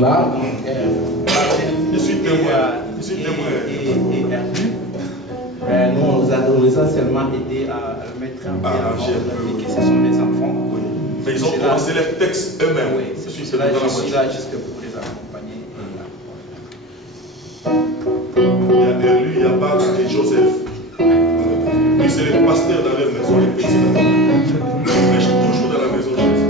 Là, je suis témoin. Nous avons essentiellement aidé à mettre en place que ce sont mes enfants. Oui. Mais ils ont commencé les textes eux-mêmes. Oui, c'est pour cela que je suis là juste pour les accompagner. Il y a de lui, il y a Bart et Joseph. Lui, c'est les pasteurs dans leur maison, les petits. Ils prêchent toujours dans la maison de Jésus.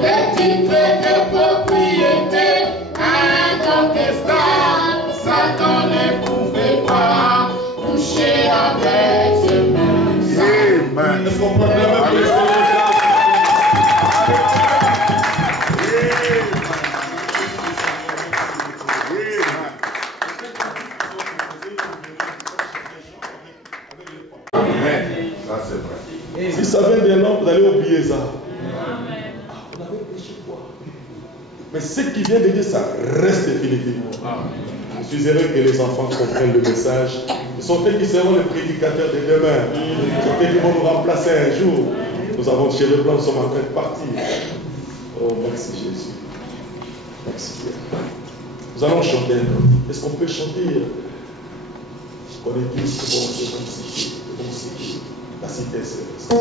Les titres de propriété Mais ce qui vient de dire ça reste définitivement. Je suis heureux que les enfants comprennent le message. Ce sont eux qui seront les prédicateurs de demain. Ce sont eux qui vont nous remplacer un jour. Nous avons chez le blanc, nous sommes en train de partir. Oh, merci Jésus. Merci Dieu. Nous allons chanter. Est-ce qu'on peut chanter? On est tous bons, c'est bon citer. La cité céleste.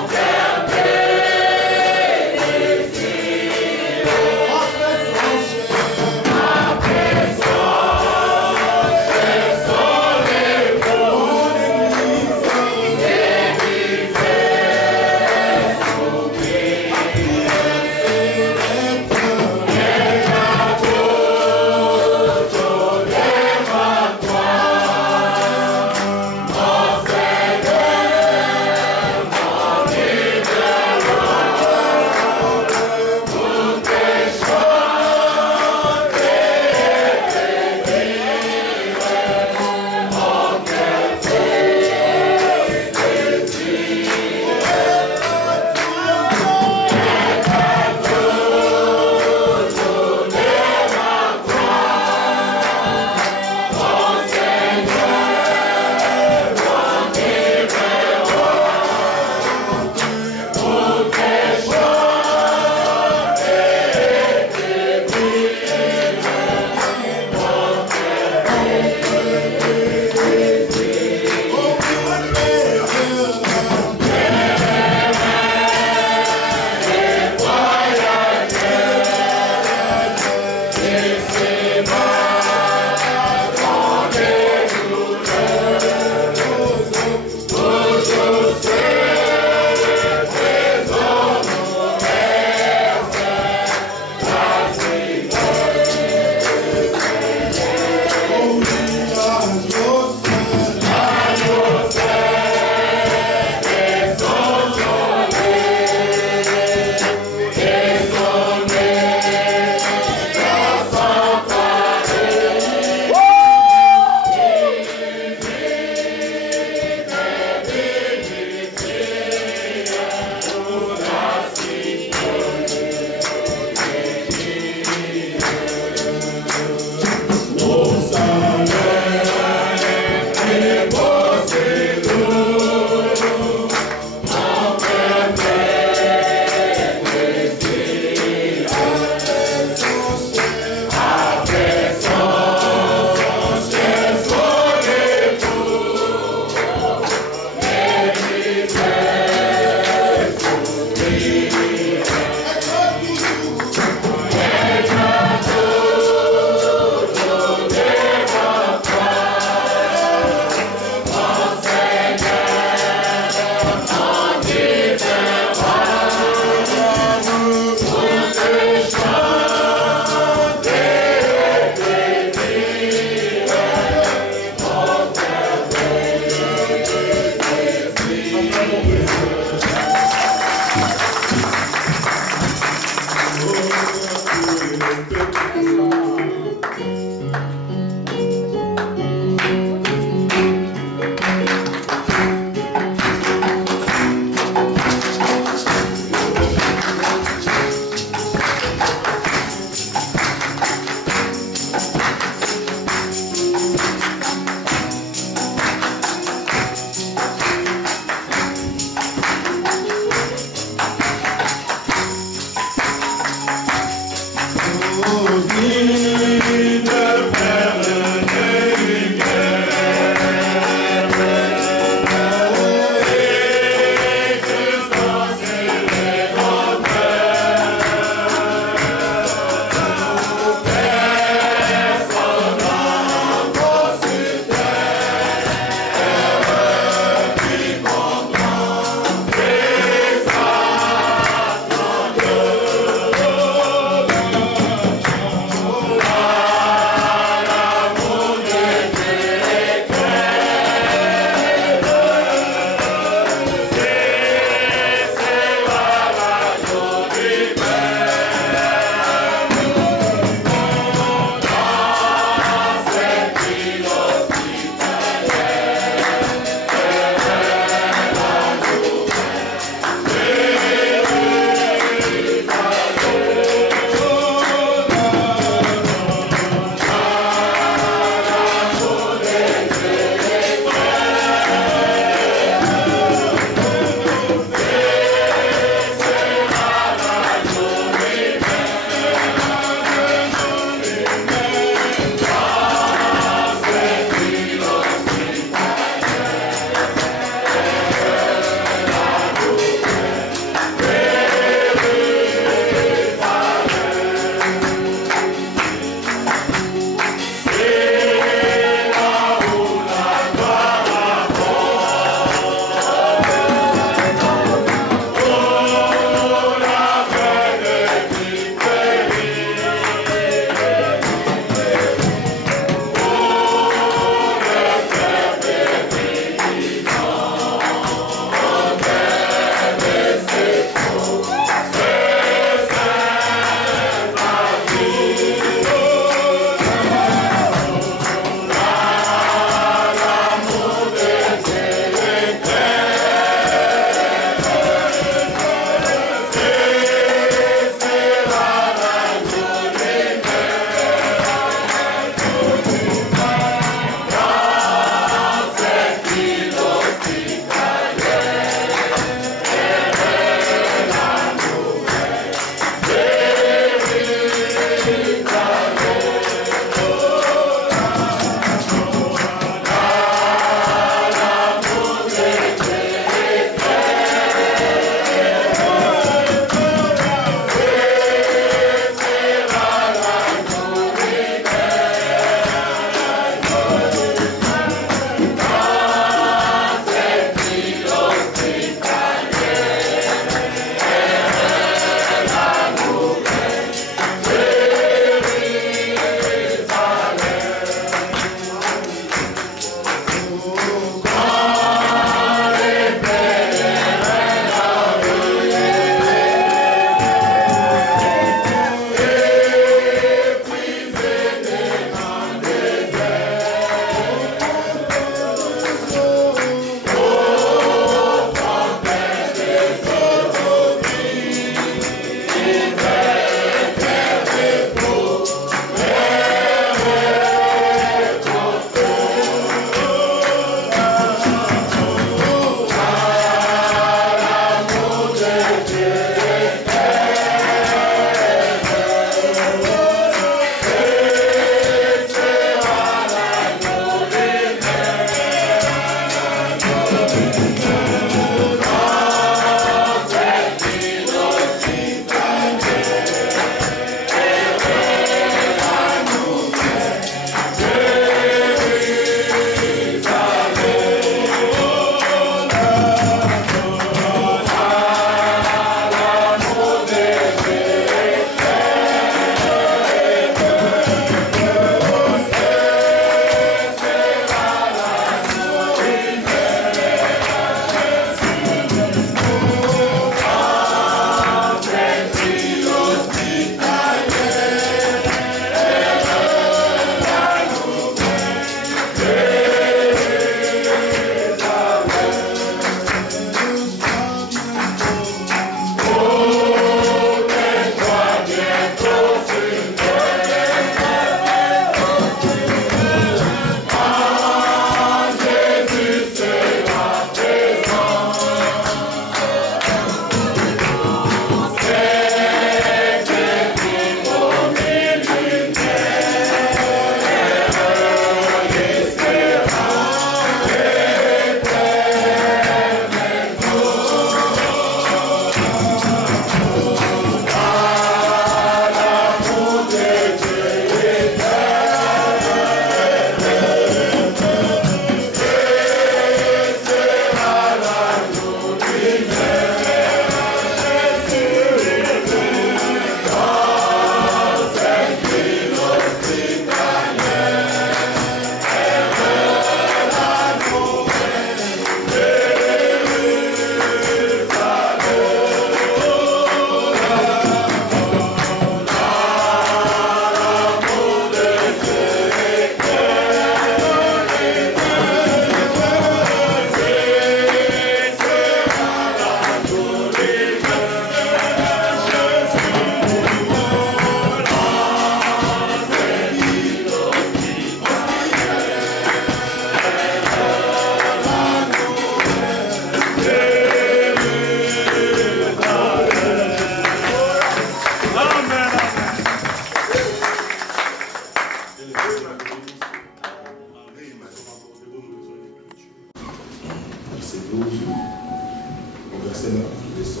verset 9, je descends.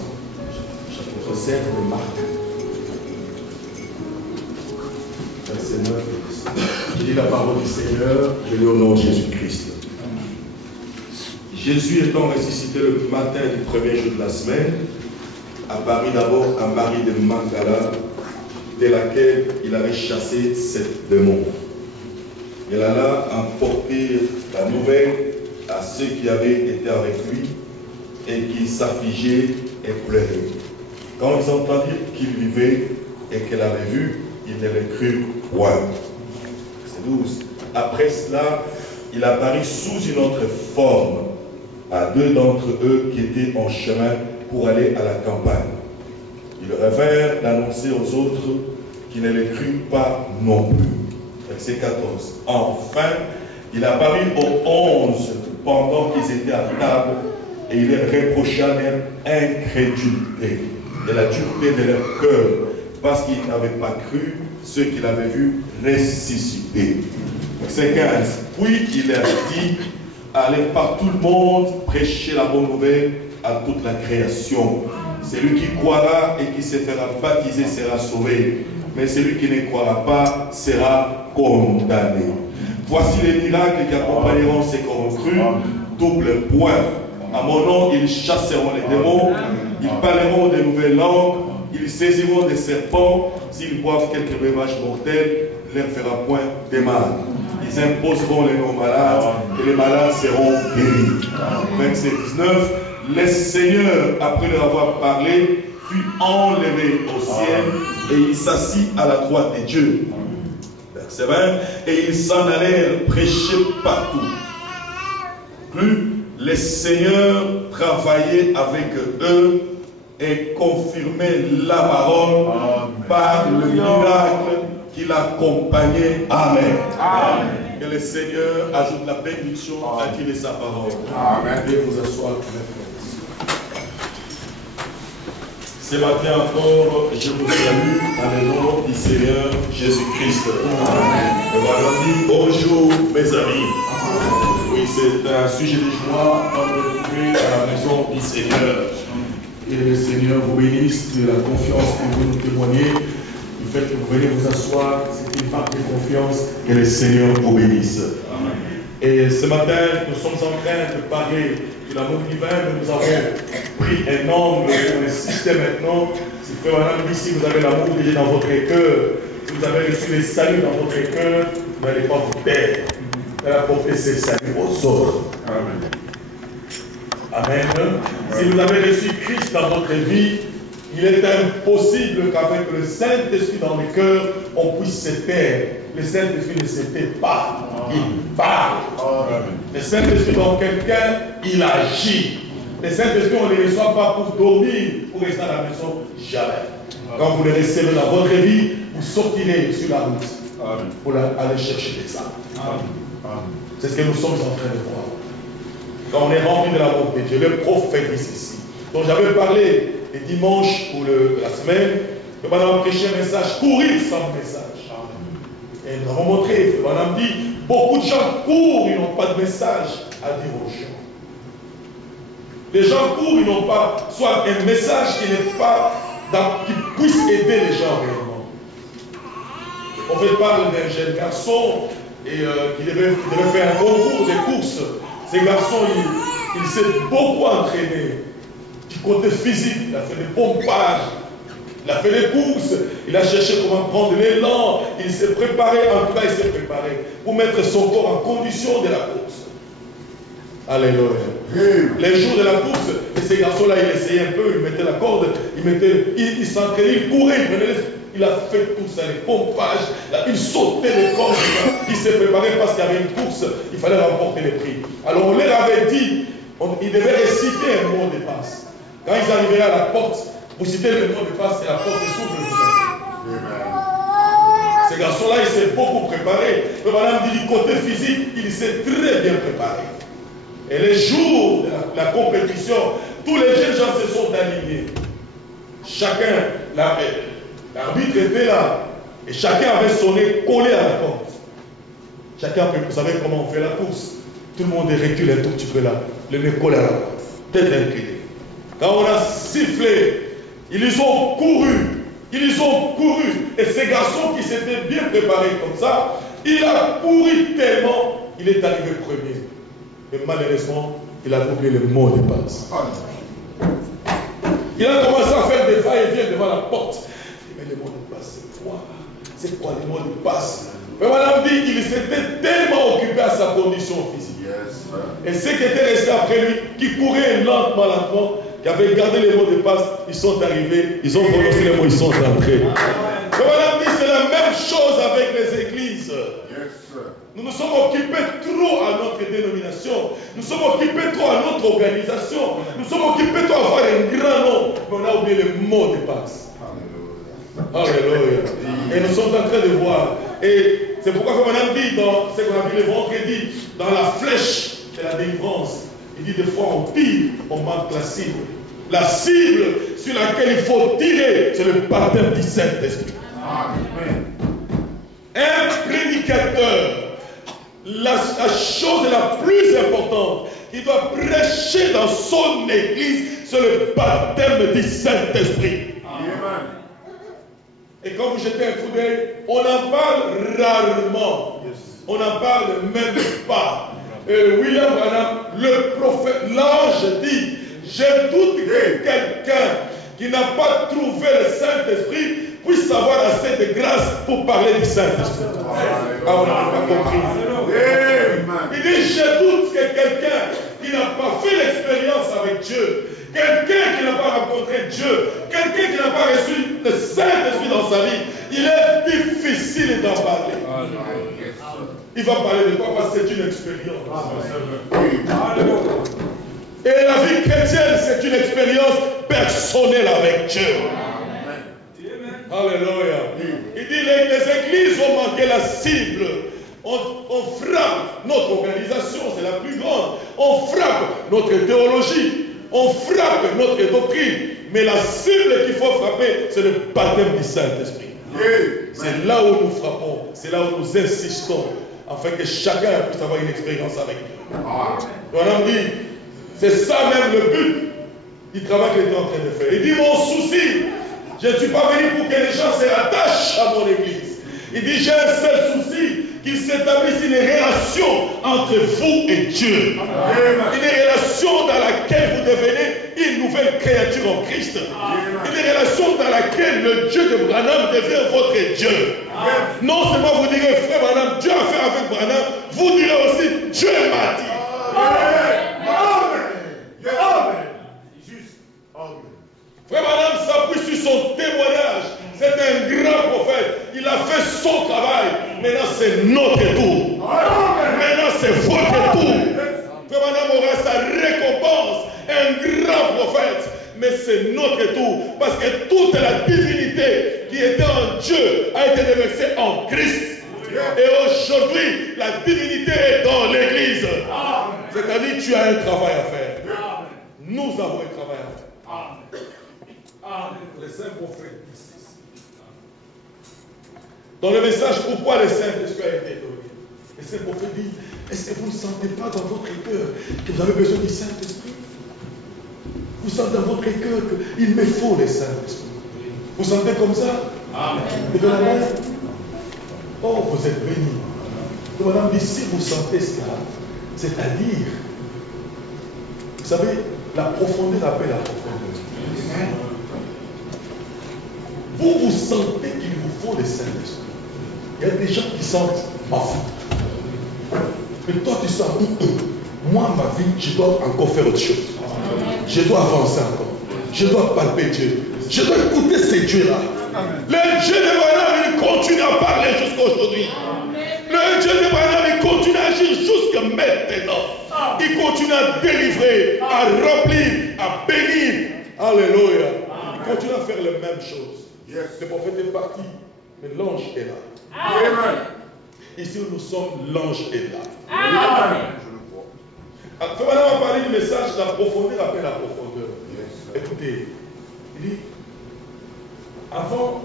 Chapitre 7 de Marc. Verset 9, je descends. Je lis la parole du Seigneur, je lis au nom de Jésus-Christ. Jésus étant ressuscité le matin du premier jour de la semaine, apparut d'abord à Marie de Magdala, de laquelle il avait chassé 7 démons. Elle alla emporter la nouvelle à ceux qui avaient été avec lui et qui s'affligeaient et pleuraient. Quand ils entendirent qu'il vivait et qu'elle avait vu, ils ne le crurent point. C'est 12. Après cela, il apparut sous une autre forme à 2 d'entre eux qui étaient en chemin pour aller à la campagne. Ils revinrent l'annoncer aux autres qui ne le crurent pas non plus. Verset 14. Enfin, il apparut aux 11 pendant qu'ils étaient à table et il leur reprocha leur incrédulité et la dureté de leur cœur parce qu'ils n'avaient pas cru ceux qu'il avait vus ressusciter. Verset 15. Puis il leur dit: allez par tout le monde, prêcher la bonne nouvelle à toute la création. Celui qui croira et qui se fera baptiser sera sauvé, mais celui qui ne croira pas sera condamné. Voici les miracles qui accompagneront ceux qui auront cru. Double point. À mon nom, ils chasseront les démons, ils parleront de nouvelles langues, ils saisiront des serpents. S'ils boivent quelques breuvages mortels, ne leur fera point de mal. Ils imposeront les noms malades et les malades seront guéris. Verset 19. Le Seigneur, après leur avoir parlé, fut enlevé au ciel et il s'assit à la droite de Dieu. Verset 20. Et ils s'en allèrent prêcher partout. Plus le Seigneur travaillait avec eux et confirmait la parole par le miracle qui l'accompagnait. Amen. Amen. Que le Seigneur ajoute la bénédiction à qui de sa parole. Amen. Veuillez vous asseoir. Ce matin encore, je vous salue dans le nom du Seigneur Jésus-Christ. On va leur dire bonjour mes amis. Oui, c'est un sujet de joie quand vous retrouvez à la maison du Seigneur. Et le Seigneur vous bénisse de la confiance que vous nous témoignez. Du fait que vous venez vous asseoir, c'est une marque de confiance. Que le Seigneur vous bénisse. Et ce matin, nous sommes en train de parler de l'amour divin, mais nous avons pris un angle pour insister maintenant. Si frère Madame dit, si vous avez l'amour déjà dans votre cœur, si vous avez reçu les saluts dans votre cœur, vous n'allez pas vous perdre. Vous allez apporter ces saluts aux autres. Amen. Amen. Si vous avez reçu Christ dans votre vie, il est impossible qu'avec le Saint-Esprit dans le cœur, on puisse se taire. Le Saint-Esprit ne se tait pas. Il parle. Le Saint-Esprit dans quelqu'un, il agit. Le Saint-Esprit, on ne le reçoit pas pour dormir, pour rester à la maison, jamais. Quand vous le recevez dans votre vie, vous sortirez sur la route pour aller chercher des âmes. C'est ce que nous sommes en train de voir. Quand on est rempli de l'amour de Dieu, le prophète dit ceci. Donc j'avais parlé les dimanches pour la semaine, que madame prêchait un message, courir sans message. Et nous avons montré, madame dit, beaucoup de gens courent, ils n'ont pas de message à dire aux gens. Les gens courent, ils n'ont pas soit un message qui n'est pas, qui puisse aider les gens réellement. On fait parler d'un jeune garçon et qui devait faire un concours de courses. Ces garçons, il s'est beaucoup entraîné. Du côté physique, il a fait des pompages, il a fait des courses, il a cherché comment prendre l'élan, il s'est préparé, en tout cas il s'est préparé pour mettre son corps en condition de la course. Alléluia. Les jours de la course, et ces garçons-là, il essayait un peu, il mettait la corde, il s'entraînait, il courait, il a fait tout ça, les pompages, il sautait les cordes, il s'est préparé parce qu'il y avait une course, il fallait remporter les prix. Alors on leur avait dit, il devait réciter un mot de passe. Quand ils arrivaient à la porte, vous citez le mot de passe et la porte s'ouvre. Ces garçons-là, ils s'est beaucoup préparé. Le madame dit du côté physique, il s'est très bien préparé. Et les jours de la compétition, tous les jeunes gens se sont alignés. Chacun, l'arbitre était là. Et chacun avait son nez collé à la porte. Chacun, vous savez comment on fait la course. Tout le monde est reculé un tout petit peu là. Le nez collé à la porte. Tête inclinée. Quand on a sifflé, ils ont couru. Ils ont couru. Et ces garçons qui s'étaient bien préparés comme ça, il a couru tellement, il est arrivé premier. Mais malheureusement, il a oublié le mot de passe. Il a commencé à faire des va-et-vient devant la porte. Mais le mot de passe, c'est quoi? C'est quoi le mot de passe? Mais madame dit qu'il s'était tellement occupé à sa condition physique. Et ceux qui étaient restés après lui, qui couraient lentement, qui avaient gardé les mots de passe, ils sont arrivés, ils ont prononcé les mots, ils sont entrés. Mais madame dit, c'est la même chose avec les églises. Nous nous sommes occupés trop à notre dénomination. Nous sommes occupés trop à notre organisation. Nous sommes occupés trop à avoir un grand nom. Mais on a oublié le mot de passe. Alléluia. Et nous sommes en train de voir. Et c'est pourquoi on a dit dans ce qu'on a vu le vendredi, dans la flèche de la délivrance, il dit des fois on tire, on manque la cible. La cible sur laquelle il faut tirer, c'est le baptême du Saint-Esprit. Un prédicateur, la chose la plus importante qu'il doit prêcher dans son église, c'est le baptême du Saint-Esprit. Et quand vous jetez un coup d'œil, on en parle rarement. On n'en parle même pas. William Branham, le prophète, l'ange dit, je doute que quelqu'un qui n'a pas trouvé le Saint-Esprit puisse avoir assez de grâce pour parler du Saint-Esprit. Ah, on n'a pas compris. Il dit, je doute que quelqu'un qui n'a pas fait l'expérience avec Dieu, quelqu'un qui n'a pas rencontré Dieu, quelqu'un qui n'a pas reçu le Saint-Esprit dans sa vie, il est difficile d'en parler. Il va parler de quoi? Parce que c'est une expérience. Et la vie chrétienne, c'est une expérience personnelle avec Dieu. Alléluia. Il dit, les églises ont manqué la cible. On frappe notre organisation, c'est la plus grande. On frappe notre théologie. On frappe notre doctrine. Mais la cible qu'il faut frapper, c'est le baptême du Saint-Esprit. C'est là où nous frappons. C'est là où nous insistons. Afin que chacun puisse avoir une expérience avec Dieu. On a dit, c'est ça même le but du travail qu'il est en train de faire. Il dit, mon souci, je ne suis pas venu pour que les gens se rattachent à mon église. Il dit, j'ai un seul souci, qu'il s'établisse une relation entre vous et Dieu. Une relation dans laquelle vous devenez une nouvelle créature en Christ. Une relation dans laquelle le Dieu de Branham devient votre Dieu. Non seulement vous direz, frère Branham, Dieu a fait avec Branham, vous direz aussi, Dieu m'a dit. Frère Branham s'appuie sur son témoignage. C'est un grand prophète. Il a fait son travail. Maintenant, c'est notre tour. Maintenant, c'est votre tour. Frère Branham aura sa récompense. Un grand prophète. Mais c'est notre tour. Parce que toute la divinité qui était en Dieu a été déversée en Christ. Et aujourd'hui, la divinité est dans l'église. C'est-à-dire, tu as un travail à faire. Nous avons un travail à faire. Les saints prophètes. Dans le message, pourquoi le Saint-Esprit a été donné? Le saint prophète dit, est-ce que vous ne sentez pas dans votre cœur que vous avez besoin du Saint-Esprit? Vous sentez dans votre cœur qu'il me faut le Saint-Esprit? Vous sentez comme ça? Amen. Et de la main, oh, vous êtes bénis. Madame dit, si vous sentez cela, c'est-à-dire, vous savez, la profondeur appelle la profondeur. Vous sentez qu'il vous faut le Saint-Esprit. Il y a des gens qui sentent ma vie. Mais toi, tu sens, moi, ma vie, je dois encore faire autre chose. Je dois avancer encore. Je dois palper Dieu. Je dois écouter ces dieux-là. Le Dieu de Branham, il continue à parler jusqu'à aujourd'hui. Le Dieu de Branham, il continue à agir jusqu'à maintenant. Il continue à délivrer, à remplir, à bénir. Alléluia. Il continue à faire les mêmes choses. Le prophète est parti, mais l'ange est là. Amen. Ici où nous sommes, l'ange est là. Amen. Frère Branham a parlé du message, la profondeur appelle la profondeur. Écoutez, il dit, avant,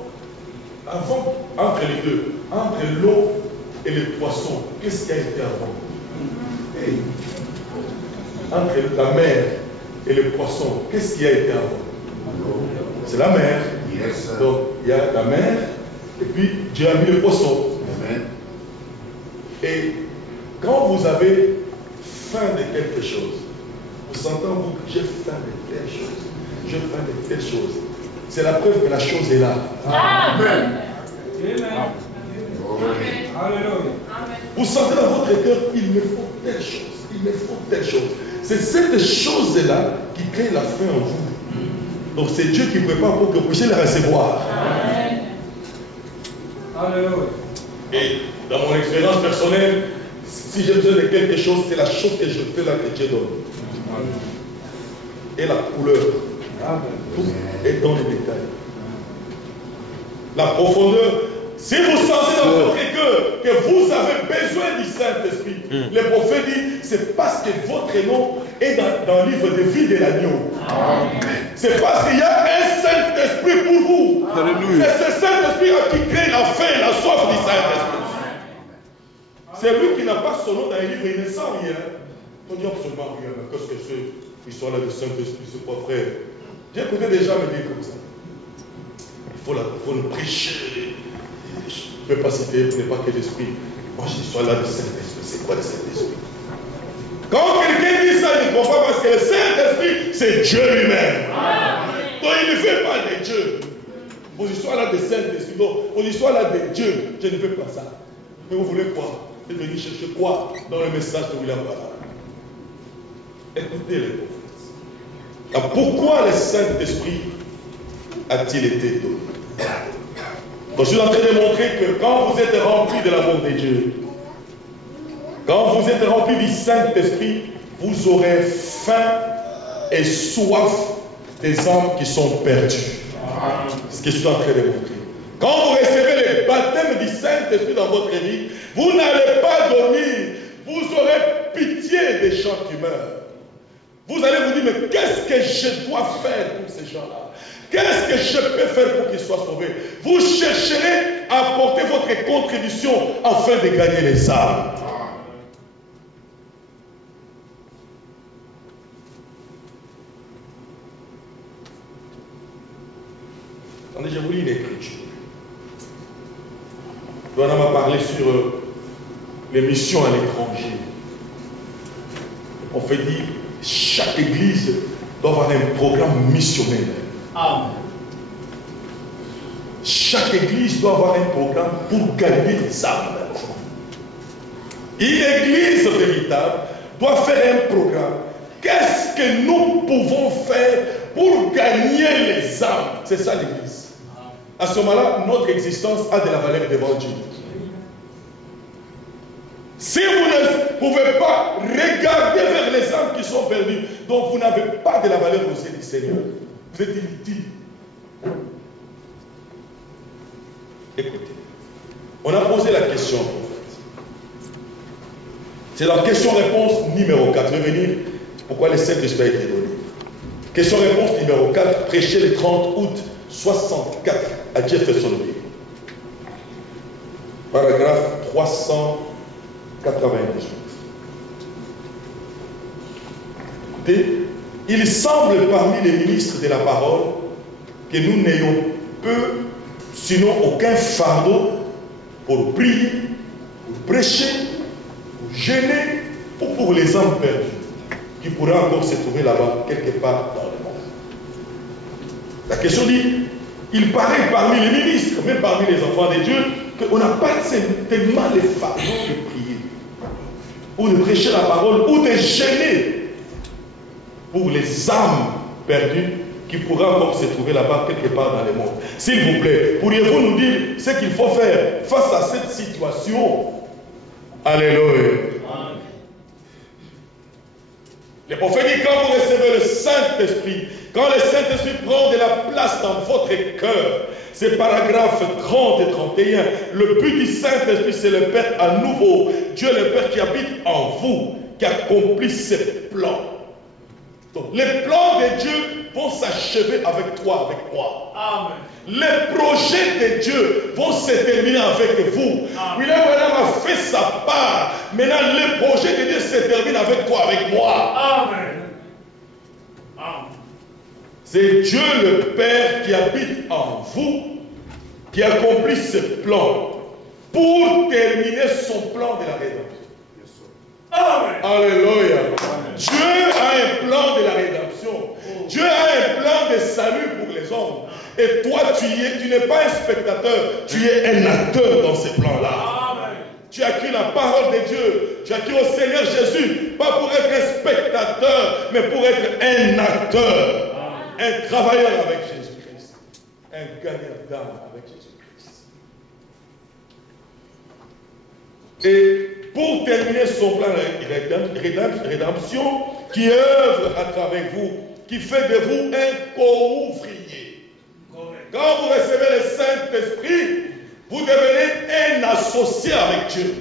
entre les deux, entre l'eau et les poissons, qu'est-ce qui a été avant? Entre la mer et le poisson, qu'est-ce qui a été avant? C'est la mer. Donc, il y a la mer, et puis Dieu a mis le poisson. Et quand vous avez faim de quelque chose, vous sentez en vous que j'ai faim de telle chose, j'ai faim de telle chose. C'est la preuve que la chose est là. Amen. Vous sentez dans votre cœur, il me faut telle chose, il me faut telle chose. C'est cette chose-là qui crée la faim en vous. Donc c'est Dieu qui prépare pour que vous puissiez le recevoir. Alléluia. Et dans mon expérience personnelle, si j'ai besoin de quelque chose, c'est la chose que je fais là que Dieu donne. Et la couleur. Tout est dans les détails. La profondeur. Si vous sentez dans votre cœur que vous avez besoin du Saint-Esprit, le prophète dit, c'est parce que votre nom est dans le livre de vie de l'agneau. C'est parce qu'il y a un Saint-Esprit pour vous. C'est ce Saint-Esprit qui crée la faim, la soif du Saint-Esprit. C'est lui qui n'a pas son nom dans le livre, il ne sent rien. On dit absolument rien. Qu'est-ce que c'est l'histoire là du Saint-Esprit, c'est pas frère? J'ai écouté des gens me dire comme ça. Il faut nous prêcher. Je ne peux pas citer, vous n'êtes pas que l'esprit. Moi, je dis, soit là, le Saint-Esprit. C'est quoi le Saint-Esprit? Quand quelqu'un dit ça, il ne comprend pas parce que le Saint-Esprit, c'est Dieu lui-même. Donc, il ne fait pas de Dieu. Vos histoires là de Saint-Esprit, vos histoires là de Dieu, je ne fais pas ça. Mais vous voulez quoi? Vous venir chercher quoi dans le message de William Branham? Écoutez les prophètes. Pourquoi le Saint-Esprit a-t-il été donné? Donc, je suis en train de montrer que quand vous êtes rempli de l'amour de Dieu, quand vous êtes rempli du Saint-Esprit, vous aurez faim et soif des âmes qui sont perdues. C'est ce que je suis en train de montrer. Quand vous recevez le baptême du Saint-Esprit dans votre vie, vous n'allez pas dormir. Vous aurez pitié des gens qui meurent. Vous allez vous dire, mais qu'est-ce que je dois faire pour ces gens-là? Qu'est-ce que je peux faire pour qu'ils soient sauvés? Vous chercherez à apporter votre contribution afin de gagner les âmes. Attendez, je vous lis une écriture. On m'a parlé sur les missions à l'étranger. On fait dire, chaque église doit avoir un programme missionnaire. Amen. Chaque église doit avoir un programme pour gagner des âmes. Une église véritable doit faire un programme. Qu'est-ce que nous pouvons faire pour gagner les âmes? C'est ça l'église. À ce moment-là, notre existence a de la valeur devant Dieu. Si vous ne pouvez pas regarder vers les âmes qui sont perdues, donc vous n'avez pas de la valeur aux yeux du Seigneur. Vous êtes inutile. Écoutez, on a posé la question. C'est la question-réponse numéro 4. Je vais venir pourquoi le Saint-Esprit a été donné. Question-réponse numéro 4, prêché le 30 août 64 à Jeffersonville. Paragraphe 398. Écoutez, il semble parmi les ministres de la parole que nous n'ayons peu, sinon aucun fardeau pour prier, pour prêcher, pour gêner ou pour les âmes perdues qui pourraient encore se trouver là-bas, quelque part dans le monde. La question dit, il paraît parmi les ministres, même parmi les enfants de Dieu, qu'on n'a pas tellement les fardeaux de prier, ou de prêcher la parole, ou de gêner pour les âmes perdues qui pourraient encore se trouver là-bas quelque part dans le monde. S'il vous plaît, pourriez-vous nous dire ce qu'il faut faire face à cette situation? Alléluia. Le prophète dit, quand vous recevez le Saint-Esprit, quand le Saint-Esprit prend de la place dans votre cœur, c'est paragraphes 30 et 31, le but du Saint-Esprit, c'est le Père à nouveau, Dieu le Père qui habite en vous, qui accomplit ses plans. Donc, les plans de Dieu vont s'achever avec toi, avec moi. Amen. Les projets de Dieu vont se terminer avec vous. William Branham a fait sa part. Maintenant, les projets de Dieu se terminent avec toi, avec moi. Amen. C'est Dieu le Père qui habite en vous, qui accomplit ce plan pour terminer son plan de la rédemption. Amen. Alléluia. Dieu a un plan de la rédemption. Dieu a un plan de salut pour les hommes. Et toi, tu n'es pas un spectateur, tu es un acteur dans ce plan-là. Tu as cru la parole de Dieu. Tu as cru au Seigneur Jésus, pas pour être un spectateur, mais pour être un acteur. Un travailleur avec Jésus-Christ. Un gagnant d'âme avec Jésus-Christ. Et pour terminer son plan de rédemption, qui œuvre à travers vous, qui fait de vous un co-ouvrier. Quand vous recevez le Saint-Esprit, vous devenez un associé avec Dieu.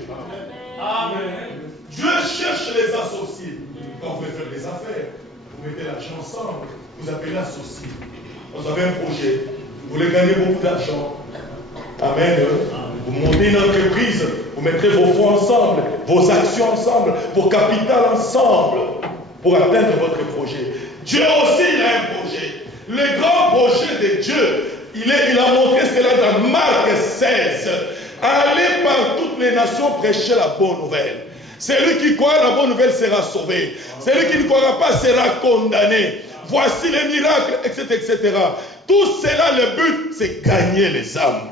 Amen. Dieu cherche les associés. Quand vous voulez faire des affaires, vous mettez l'argent ensemble, vous appelez associé. Vous avez un projet, vous voulez gagner beaucoup d'argent. Amen. Vous montez une entreprise, vous mettrez vos fonds ensemble, vos actions ensemble, vos capitales ensemble pour atteindre votre projet. Dieu aussi il a un projet. Le grand projet de Dieu, il a montré cela dans Marc 16. Allez par toutes les nations prêcher la bonne nouvelle. Celui qui croit la bonne nouvelle sera sauvé. Celui qui ne croira pas sera condamné. Voici les miracles, etc., etc. Tout cela, le but, c'est gagner les âmes.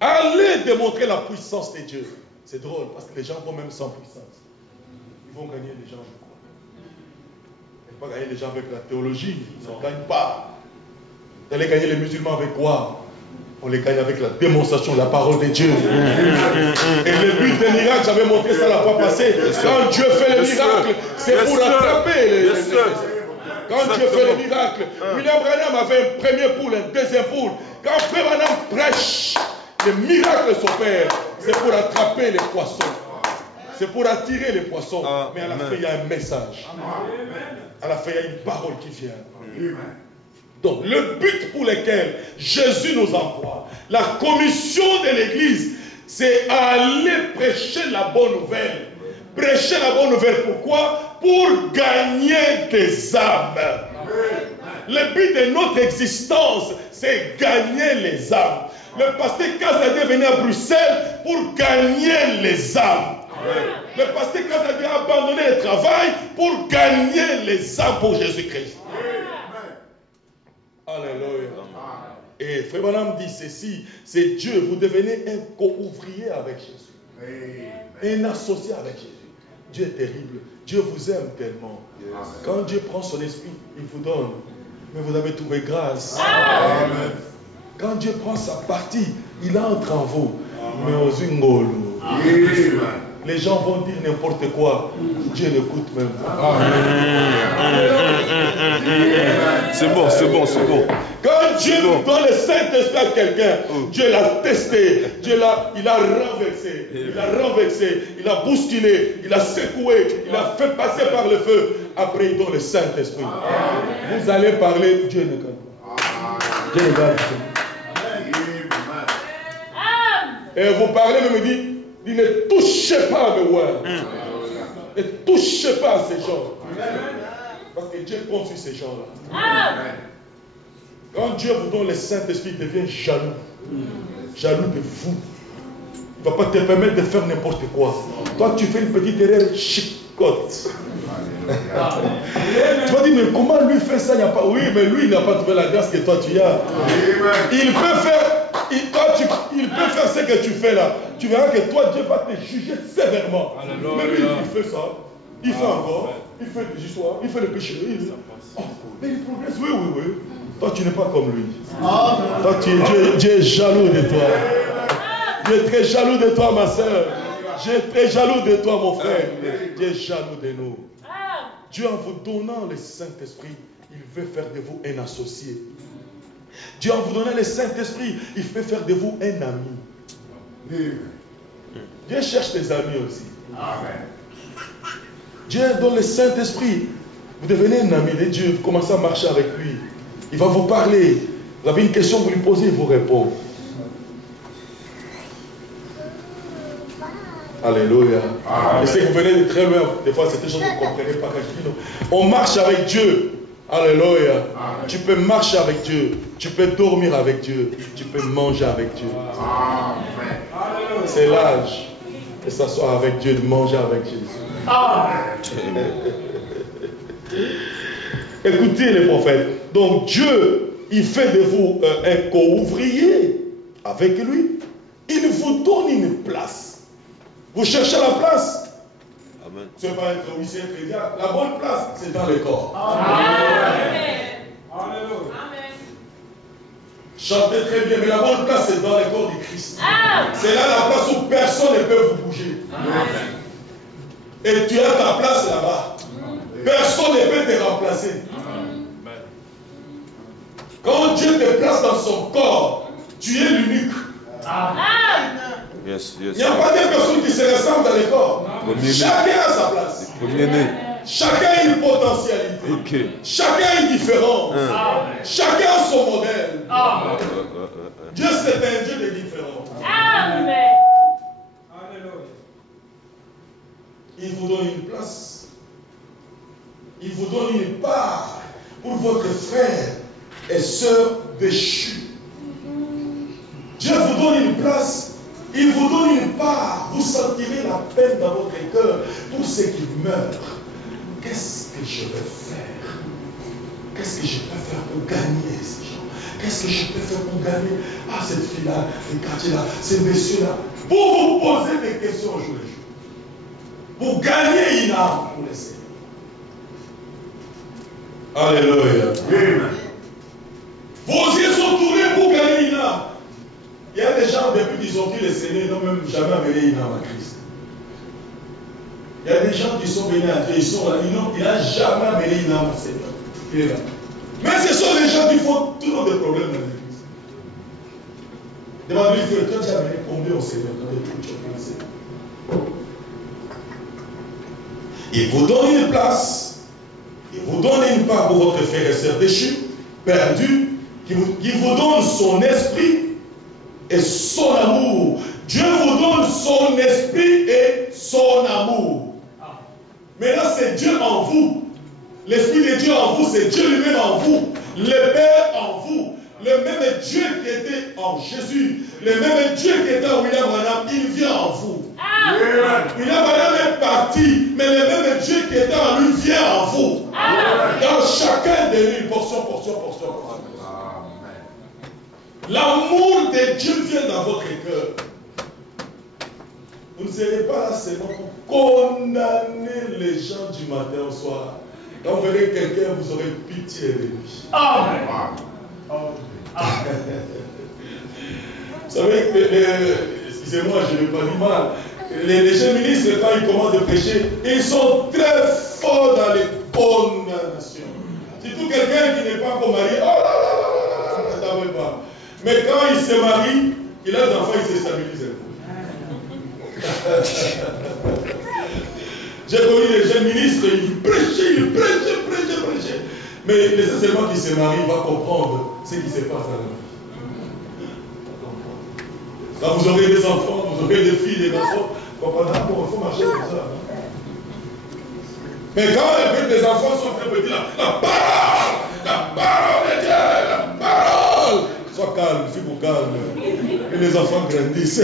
Allez démontrer la puissance de Dieu. C'est drôle, parce que les gens vont même sans puissance. Ils vont gagner les gens avec quoi? Ils ne vont pas gagner les gens avec la théologie. Ils ne gagnent pas. Vous allez gagner les musulmans avec quoi? On les gagne avec la démonstration de la parole de Dieu. Et le but des miracles, j'avais montré ça la fois passée. Quand Dieu fait le miracle, c'est pour attraper les Quand Dieu fait le miracle, William Branham avait un premier poule, un deuxième poule. Quand Frère Branham prêche, les miracles s'opèrent. C'est pour attraper les poissons. C'est pour attirer les poissons. Mais à la fin, il y a un message. À la fin, il y a une parole qui vient. Donc, le but pour lequel Jésus nous envoie, la commission de l'Église, c'est aller prêcher la bonne nouvelle. Prêcher la bonne nouvelle, pourquoi? Pour gagner des âmes. Le but de notre existence, c'est gagner les âmes. Le pasteur Kazadé venait à Bruxelles pour gagner les âmes. Le pasteur Kazadé a abandonné le travail pour gagner les âmes pour Jésus-Christ. Alléluia. Et Frère Branham dit ceci, c'est Dieu, vous devenez un co-ouvrier avec Jésus. Un associé avec Jésus. Dieu est terrible. Dieu vous aime tellement. Quand Dieu prend son esprit, il vous donne. Mais vous avez trouvé grâce. Amen. Quand Dieu prend sa partie, il entre en vous. Mais aux ingolo. Les gens vont dire n'importe quoi. Dieu n'écoute même pas. C'est bon, c'est bon, c'est bon. Quand Dieu donne le Saint-Esprit à quelqu'un, Dieu l'a testé, il a renversé, il a bousculé, il a secoué, il a fait passer par le feu. Après, il donne le Saint-Esprit. Vous allez parler, Dieu ne garde pas. Dieu ne garde pas. Et vous parlez, mais me dit, ne touchez pas à mes words. Ne touchez pas à ces gens. Parce que Dieu compte sur ces gens-là. Quand Dieu vous donne le Saint-Esprit, il devient jaloux. Jaloux de vous. Il ne va pas te permettre de faire n'importe quoi. Toi, tu fais une petite erreur chicote. Tu vas dire, mais comment lui fait ça? Il n'y a pas... Oui, mais lui, il n'a pas trouvé la grâce que toi tu as. Il peut faire... Il peut faire ce que tu fais là. Tu verras que toi, Dieu va te juger sévèrement. Mais lui, il fait ça. Il fait encore. Il fait des histoires. Il fait le péché. Oh, mais il progresse. Oui, oui, oui. Toi, tu n'es pas comme lui. Toi, Dieu est jaloux de toi. Dieu est très jaloux de toi, ma soeur. Dieu est très jaloux de toi, mon frère. Dieu est jaloux de nous. Dieu, en vous donnant le Saint-Esprit, il veut faire de vous un associé. Dieu, en vous donnant le Saint-Esprit, il veut faire de vous un ami. Dieu cherche des amis aussi. Amen. Dieu donne le Saint-Esprit. Vous devenez un ami de Dieu. Vous commencez à marcher avec lui. Il va vous parler. Vous avez une question, vous lui posez, il vous répond. Alléluia. Et c'est que vous venez de très loin. Des fois, c'est des choses que vous ne comprenez pas. On marche avec Dieu. Alléluia. Tu peux marcher avec Dieu. Tu peux dormir avec Dieu. Tu peux manger avec Dieu. C'est l'âge de s'asseoir avec Dieu, de manger avec Jésus. Écoutez les prophètes. Donc Dieu, il fait de vous un co-ouvrier avec lui. Il vous donne une place. Vous cherchez la place. Amen. Ce n'est pas être huissier chrétien. La bonne place, c'est dans le corps. Amen. Amen. Chantez très bien, mais la bonne place, c'est dans le corps du Christ. C'est là la place où personne ne peut vous bouger. Amen. Et tu as ta place là-bas. Personne ne peut te remplacer. Amen. Quand Dieu te place dans son corps, tu es l'unique. Yes, Il n'y a pas de personnes qui se ressemblent dans le corps. Chacun a sa place. Chacun a une potentialité. Okay. Chacun a une différence. Chacun a son modèle. Dieu, c'est un Dieu de différence. Amen. Il vous donne une place. Il vous donne une part pour votre frère et sœur déchus. Dieu vous donne une place. Il vous donne une part. Vous sentirez la peine dans votre cœur pour ceux qui meurent. Qu'est-ce que je vais faire? Qu'est-ce que je peux faire pour gagner ces gens? Qu'est-ce que je peux faire pour gagner cette fille-là, ce quartier-là, ces messieurs-là? Vous vous posez des questions au jour le jour. Pour gagner une âme pour les Seigneurs. Alléluia. Amen. Vos yeux sont tournés pour gagner une âme. Il y a des gens, depuis qu'ils ont pris le Seigneur, ils n'ont même jamais amené une âme à Christ. Il y a des gens qui sont venus à Dieu, ils sont là, il n'a jamais amené une âme au Seigneur. Il est là. Mais ce sont les gens qui font toujours des problèmes dans l'église. Demandez-lui, frère, toi tu as amené combien au Seigneur quand tu as pris le Seigneur? Il vous donne une place, il vous donne une part pour votre frère et sœur déchus, perdus, qui vous donne son esprit et son amour. Dieu vous donne son esprit et son amour. Maintenant, c'est Dieu en vous. L'Esprit de Dieu en vous, c'est Dieu lui-même en vous. Le Père en vous. Le même Dieu qui était en Jésus. Le même Dieu qui était en William Branham, il vient en vous. William Branham est parti, mais le même Dieu qui était en lui vient en vous. Dans chacun de nous, portion. L'amour de Dieu vient dans votre cœur. Vous ne serez pas là seulement pour condamner les gens du matin au soir. Quand vous verrez quelqu'un, vous aurez pitié de lui. Amen. Vous savez, excusez-moi, je ne vais pas dire mal. Les jeunes ministres, quand ils commencent à prêcher, ils sont très forts dans les condamnations. Surtout quelqu'un qui n'est pas encore marié, oh là là, ça ne pas. Mais quand il se marie, il a des enfants, il se stabilise un peu. J'ai connu les jeunes ministres, ils prêchaient. Mais nécessairement qu'il se marie, il va comprendre ce qui se passe dans la vie. Quand vous aurez des enfants, vous aurez des filles, des garçons, vous comprendrez qu'il faut marcher comme ça. Mais quand les enfants sont très petits, la parole de Dieu, la parole. Sois calme, fais vous calme. Et les enfants grandissent.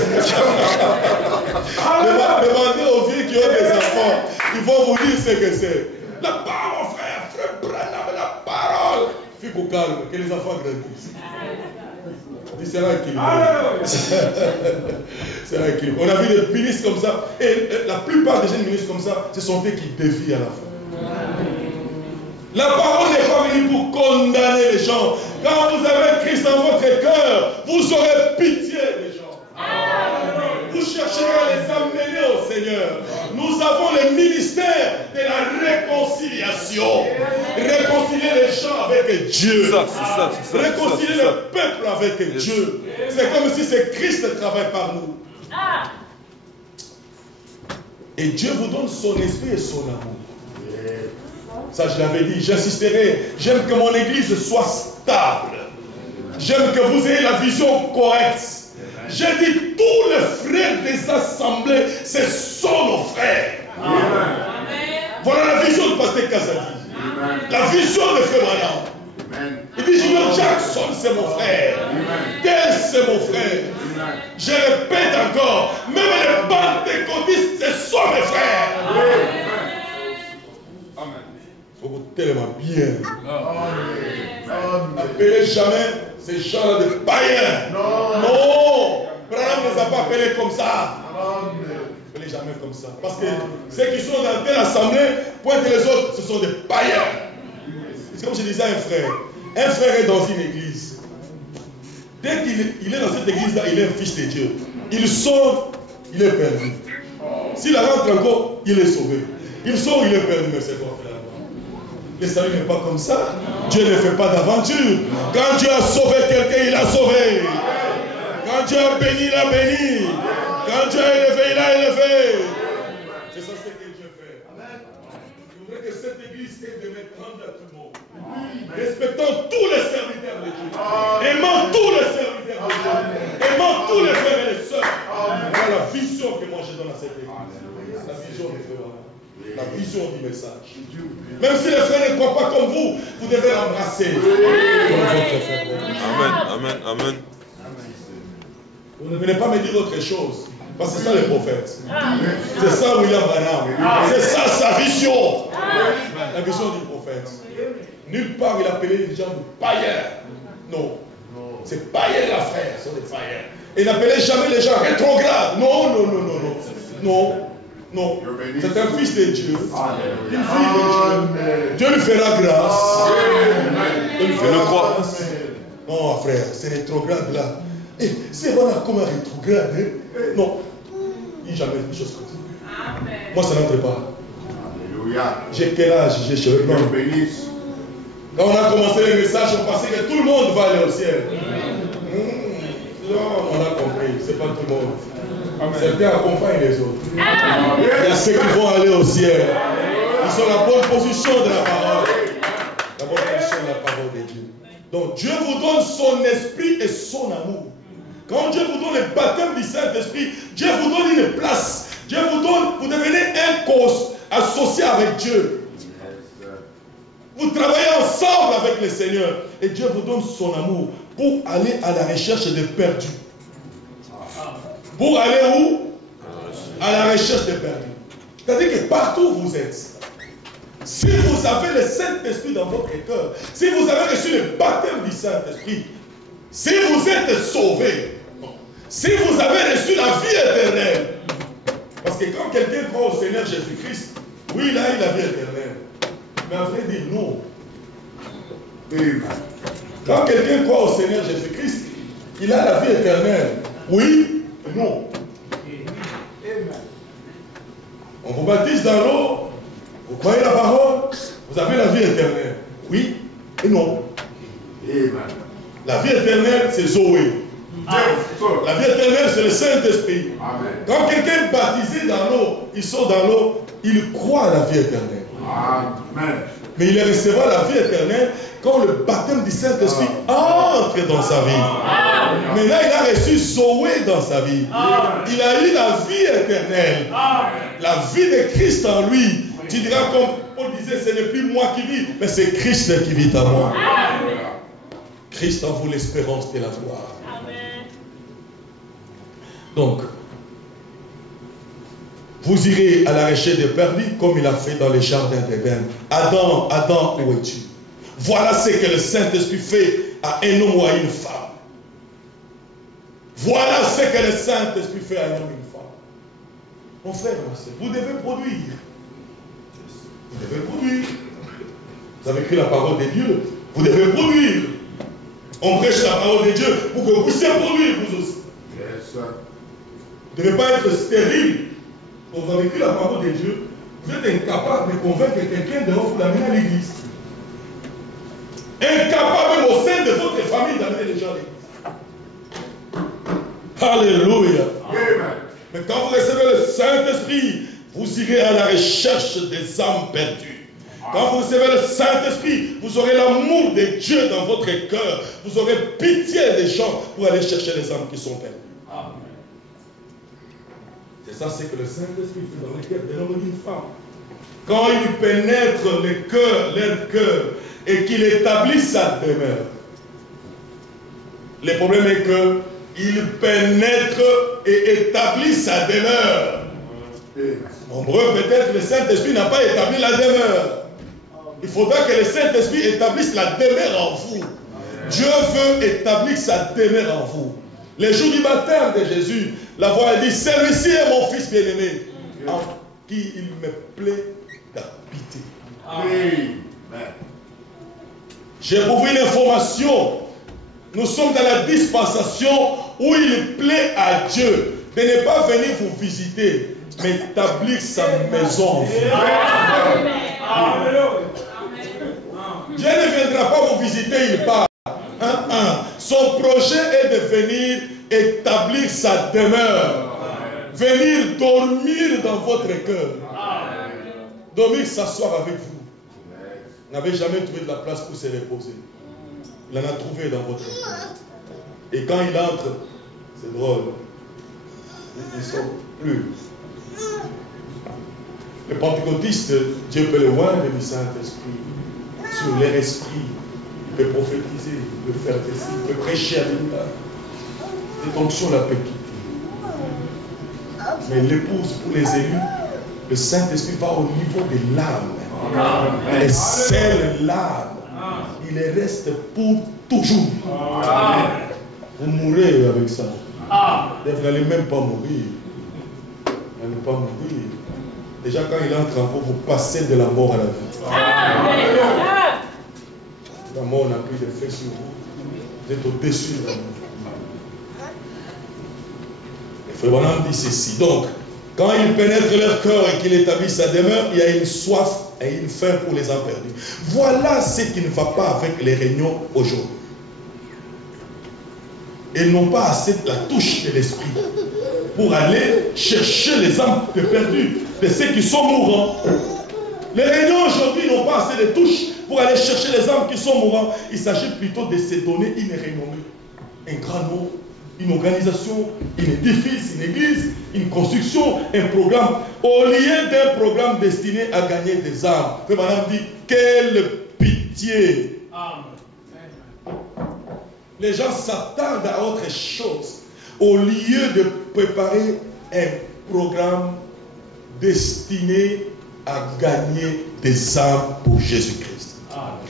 Demandez aux vieux qui ont des enfants, ils vont vous dire ce que c'est. La parole, frère Branham, la parole. Fais vous calme, que les enfants grandissent. Il sera équilibré. C'est équilibré. On a vu des ministres comme ça, et la plupart des jeunes ministres comme ça, ce sont eux qui défient à la fin. La parole n'est pas venue pour condamner les gens. Quand vous avez Christ dans votre cœur, vous aurez pitié des gens. Vous chercherez à les amener au Seigneur. Nous avons le ministère de la réconciliation. Réconcilier les gens avec Dieu. Réconcilier le peuple avec Dieu. C'est comme si c'est Christ qui travaille par nous. Et Dieu vous donne son esprit et son amour. Ça, je l'avais dit, j'insisterai. J'aime que mon église soit stable. J'aime que vous ayez la vision correcte. J'ai dit, tous les frères des assemblées, ce sont nos frères. Amen. Voilà la vision du pasteur Kazadi. La vision de Frère Branham. Il dit, Junior Jackson, c'est mon frère. Tel, c'est mon frère. Je répète encore, même les pentecôtistes, ce sont mes frères. Il faut vous tellement bien. N'appelez jamais ces gens-là de païens. Non. Branham ne les a pas appelés comme ça. N'appelez jamais comme ça. Parce que ceux qui sont dans telle assemblée, pointent les autres, ce sont des païens. C'est comme je disais à un frère. Un frère est dans une église. Dès qu'il est dans cette église-là, il est un fils de Dieu. Il sort, il est perdu. S'il rentre encore, il est sauvé. Il sort, il est perdu, mais c'est quoi faire là-bas? Le salut n'est pas comme ça. Dieu ne fait pas d'aventure. Quand Dieu a sauvé quelqu'un, il a sauvé. Quand Dieu a béni, il a béni. Quand Dieu a élevé, il a élevé. C'est ça ce que Dieu fait. Je voudrais que cette église ait de mettre à tout le monde. Respectons tous les serviteurs de Dieu. Aimons tous les serviteurs de Dieu. Aimons tous les frères et les sœurs. Voilà la vision que moi je donne à cette église. La vision des frères. La vision du message. Même si les frères ne croient pas comme vous, vous devez l'embrasser. Amen, amen, amen. Vous ne venez pas me dire autre chose. Parce que c'est ça les prophètes. C'est ça William Branham. C'est ça sa vision. La vision du prophète. Nulle part il appelait les gens de païens. Non. C'est païens là, frère. Ce sont des païens. Et il n'appelait jamais les gens rétrogrades. Non, non, non, non, non. Non. Non. C'est un fils de Dieu. Une fille de Dieu. Dieu lui fera grâce. Dieu lui fera grâce. Non, frère, c'est rétrograde là. Et c'est voilà comme un rétrograde. Hein? Non. Il n'y a jamais une chose comme ça. Moi, ça n'entre pas. Alléluia. J'ai quel âge? J'ai cheveux blancs. Quand on a commencé le message, on pensait que tout le monde va aller au ciel. Non, on a compris. C'est pas tout le monde. Certains accompagnent les autres. Il y a ceux qui vont aller au ciel. Ils sont la bonne position de la parole. La bonne position de la parole de Dieu. Donc Dieu vous donne son esprit et son amour. Quand Dieu vous donne le baptême du Saint-Esprit, Dieu vous donne une place. Dieu vous donne, vous devenez un cause associé avec Dieu. Vous travaillez ensemble avec le Seigneur. Et Dieu vous donne son amour pour aller à la recherche des perdus. Pour aller où? À la recherche des perdus. C'est-à-dire que partout où vous êtes, si vous avez le Saint-Esprit dans votre cœur, si vous avez reçu le baptême du Saint-Esprit, si vous êtes sauvé, si vous avez reçu la vie éternelle, parce que quand quelqu'un croit au Seigneur Jésus-Christ, oui, il a eu la vie éternelle. Mais à vrai dire, non. Quand quelqu'un croit au Seigneur Jésus-Christ, il a la vie éternelle. Oui, et non. On vous baptise dans l'eau, vous croyez la parole, vous avez la vie éternelle. Oui et non. La vie éternelle, c'est Zoé. La vie éternelle, c'est le Saint-Esprit. Quand quelqu'un est baptisé dans l'eau, il sort dans l'eau, il croit à la vie éternelle. Amen. Mais il recevra la vie éternelle quand le baptême du Saint-Esprit entre dans sa vie. Maintenant, il a reçu Zoé dans sa vie. Il a eu la vie éternelle. La vie de Christ en lui. Tu diras comme Paul disait, ce n'est plus moi qui vis, mais c'est Christ qui vit en moi. Christ en vous l'espérance de la gloire. Donc, vous irez à la recherche des perdus comme il a fait dans les jardins d'Éden. Adam, Adam, où es-tu? Voilà ce que le Saint-Esprit fait à un homme ou à une femme. Voilà ce que le Saint-Esprit fait à un homme ou une femme. Mon frère, vous devez produire. Vous devez produire. Vous avez écrit la parole de Dieu. Vous devez produire. On prêche la parole de Dieu pour que vous puissiez produire vous aussi. Vous ne devez pas être stérile. Vous avez écrit la parole de Dieu. Vous êtes incapable de convaincre quelqu'un de vous l'amener à l'église. Incapable même au sein de votre famille d'amener les gens à l'église. Alléluia. Mais quand vous recevez le Saint-Esprit, vous irez à la recherche des âmes perdues. Quand vous recevez le Saint-Esprit, vous aurez l'amour de Dieu dans votre cœur. Vous aurez pitié des gens pour aller chercher les âmes qui sont perdues. C'est ça, c'est que le Saint-Esprit fait dans le cœur d'un homme et d'une femme. quand il pénètre les cœurs, leur cœur, et qu'il établit sa demeure. Le problème est que il pénètre et établit sa demeure. Nombreux, peut-être le Saint-Esprit n'a pas établi la demeure. Il faudra que le Saint-Esprit établisse la demeure en vous. Dieu veut établir sa demeure en vous. Les jours du baptême de Jésus, la voix a dit, celui-ci est mon fils bien-aimé, en qui il me plaît d'habiter. J'ai pour vous une information. Nous sommes dans la dispensation où il plaît à Dieu de ne pas venir vous visiter, mais établir sa maison en vous. Dieu ne viendra pas vous visiter, il part. Son projet est de venir établir sa demeure. Venir dormir dans votre cœur. Dormir, s'asseoir avec vous. Vous n'avez jamais trouvé de la place pour se reposer. Il en a trouvé dans votre cœur. Et quand il entre, c'est drôle. Il ne sort plus. Le pentecôtiste, Dieu peut le voir du Saint-Esprit. Sur leur esprit. Il peut prophétiser, il peut faire des signes, il peut prêcher à l'État. Cette onction la peut quitter. Mais l'épouse, pour les élus, le Saint-Esprit va au niveau de l'âme. Et scelle l'âme. Il reste pour toujours. Vous mourrez avec ça. Vous n'allez même pas mourir. Vous n'allez pas mourir. Déjà, quand il entre en vous, vous passez de la mort à la vie. La mort n'a plus d'effet sur vous. Vous êtes au-dessus de la mort. Le frère Branham dit ceci. Donc, quand il pénètre leur cœur et qu'il établit sa demeure, il y a une soif et une faim pour les âmes perdues. Voilà ce qui ne va pas avec les réunions aujourd'hui. Ils n'ont pas assez de la touche de l'esprit pour aller chercher les âmes perdues de ceux qui sont mourants. Les réunions aujourd'hui n'ont pas assez de touche pour aller chercher les âmes qui sont mourants. Il s'agit plutôt de se donner une renommée, un grand nom, une organisation, un édifice, une église, une construction, un programme, au lieu d'un programme destiné à gagner des âmes. Que madame dit, quelle pitié. Les gens s'attardent à autre chose, au lieu de préparer un programme destiné à gagner des âmes pour Jésus-Christ.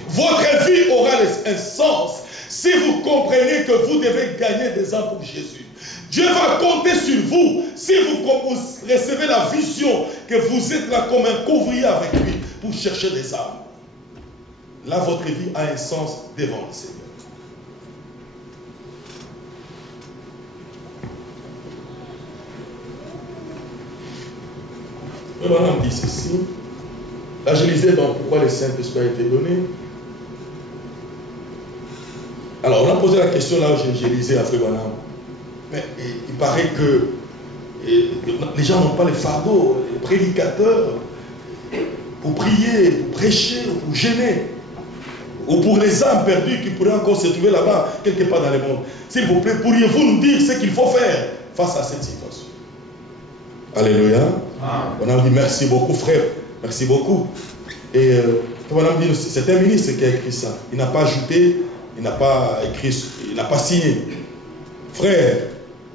Votre vie aura un sens si vous comprenez que vous devez gagner des âmes pour Jésus. Dieu va compter sur vous si vous recevez la vision que vous êtes là comme un couvrier avec lui pour chercher des âmes. Là, votre vie a un sens devant le Seigneur. Le Branham dit ceci. Là, je lisais donc pourquoi le Saint-Esprit a été donné. Alors, on a posé la question là où j'ai lisé à Frère Branham. Mais il paraît que les gens n'ont pas les fardeaux, les prédicateurs, pour prier, pour prêcher, pour gêner, ou pour les âmes perdues qui pourraient encore se trouver là-bas, quelque part dans le monde. S'il vous plaît, pourriez-vous nous dire ce qu'il faut faire face à cette situation? Alléluia. On a dit merci beaucoup, frère. Merci beaucoup. Et on a dit, c'est un ministre qui a écrit ça. Il n'a pas ajouté, il n'a pas écrit, il n'a pas signé. Frère,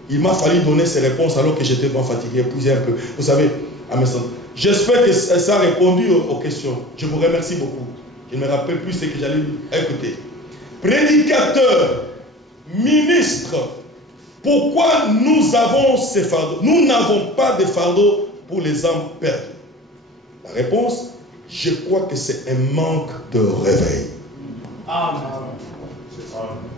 il m'a fallu donner ces réponses alors que j'étais vraiment fatigué, épuisé un peu. Vous savez, à mes sens. J'espère que ça a répondu aux questions. Je vous remercie beaucoup. Je ne me rappelle plus ce que j'allais écouter. Prédicateur, ministre, pourquoi nous avons ces fardeaux? Nous n'avons pas de fardeaux pour les âmes perdues. La réponse, je crois que c'est un manque de réveil. Amen.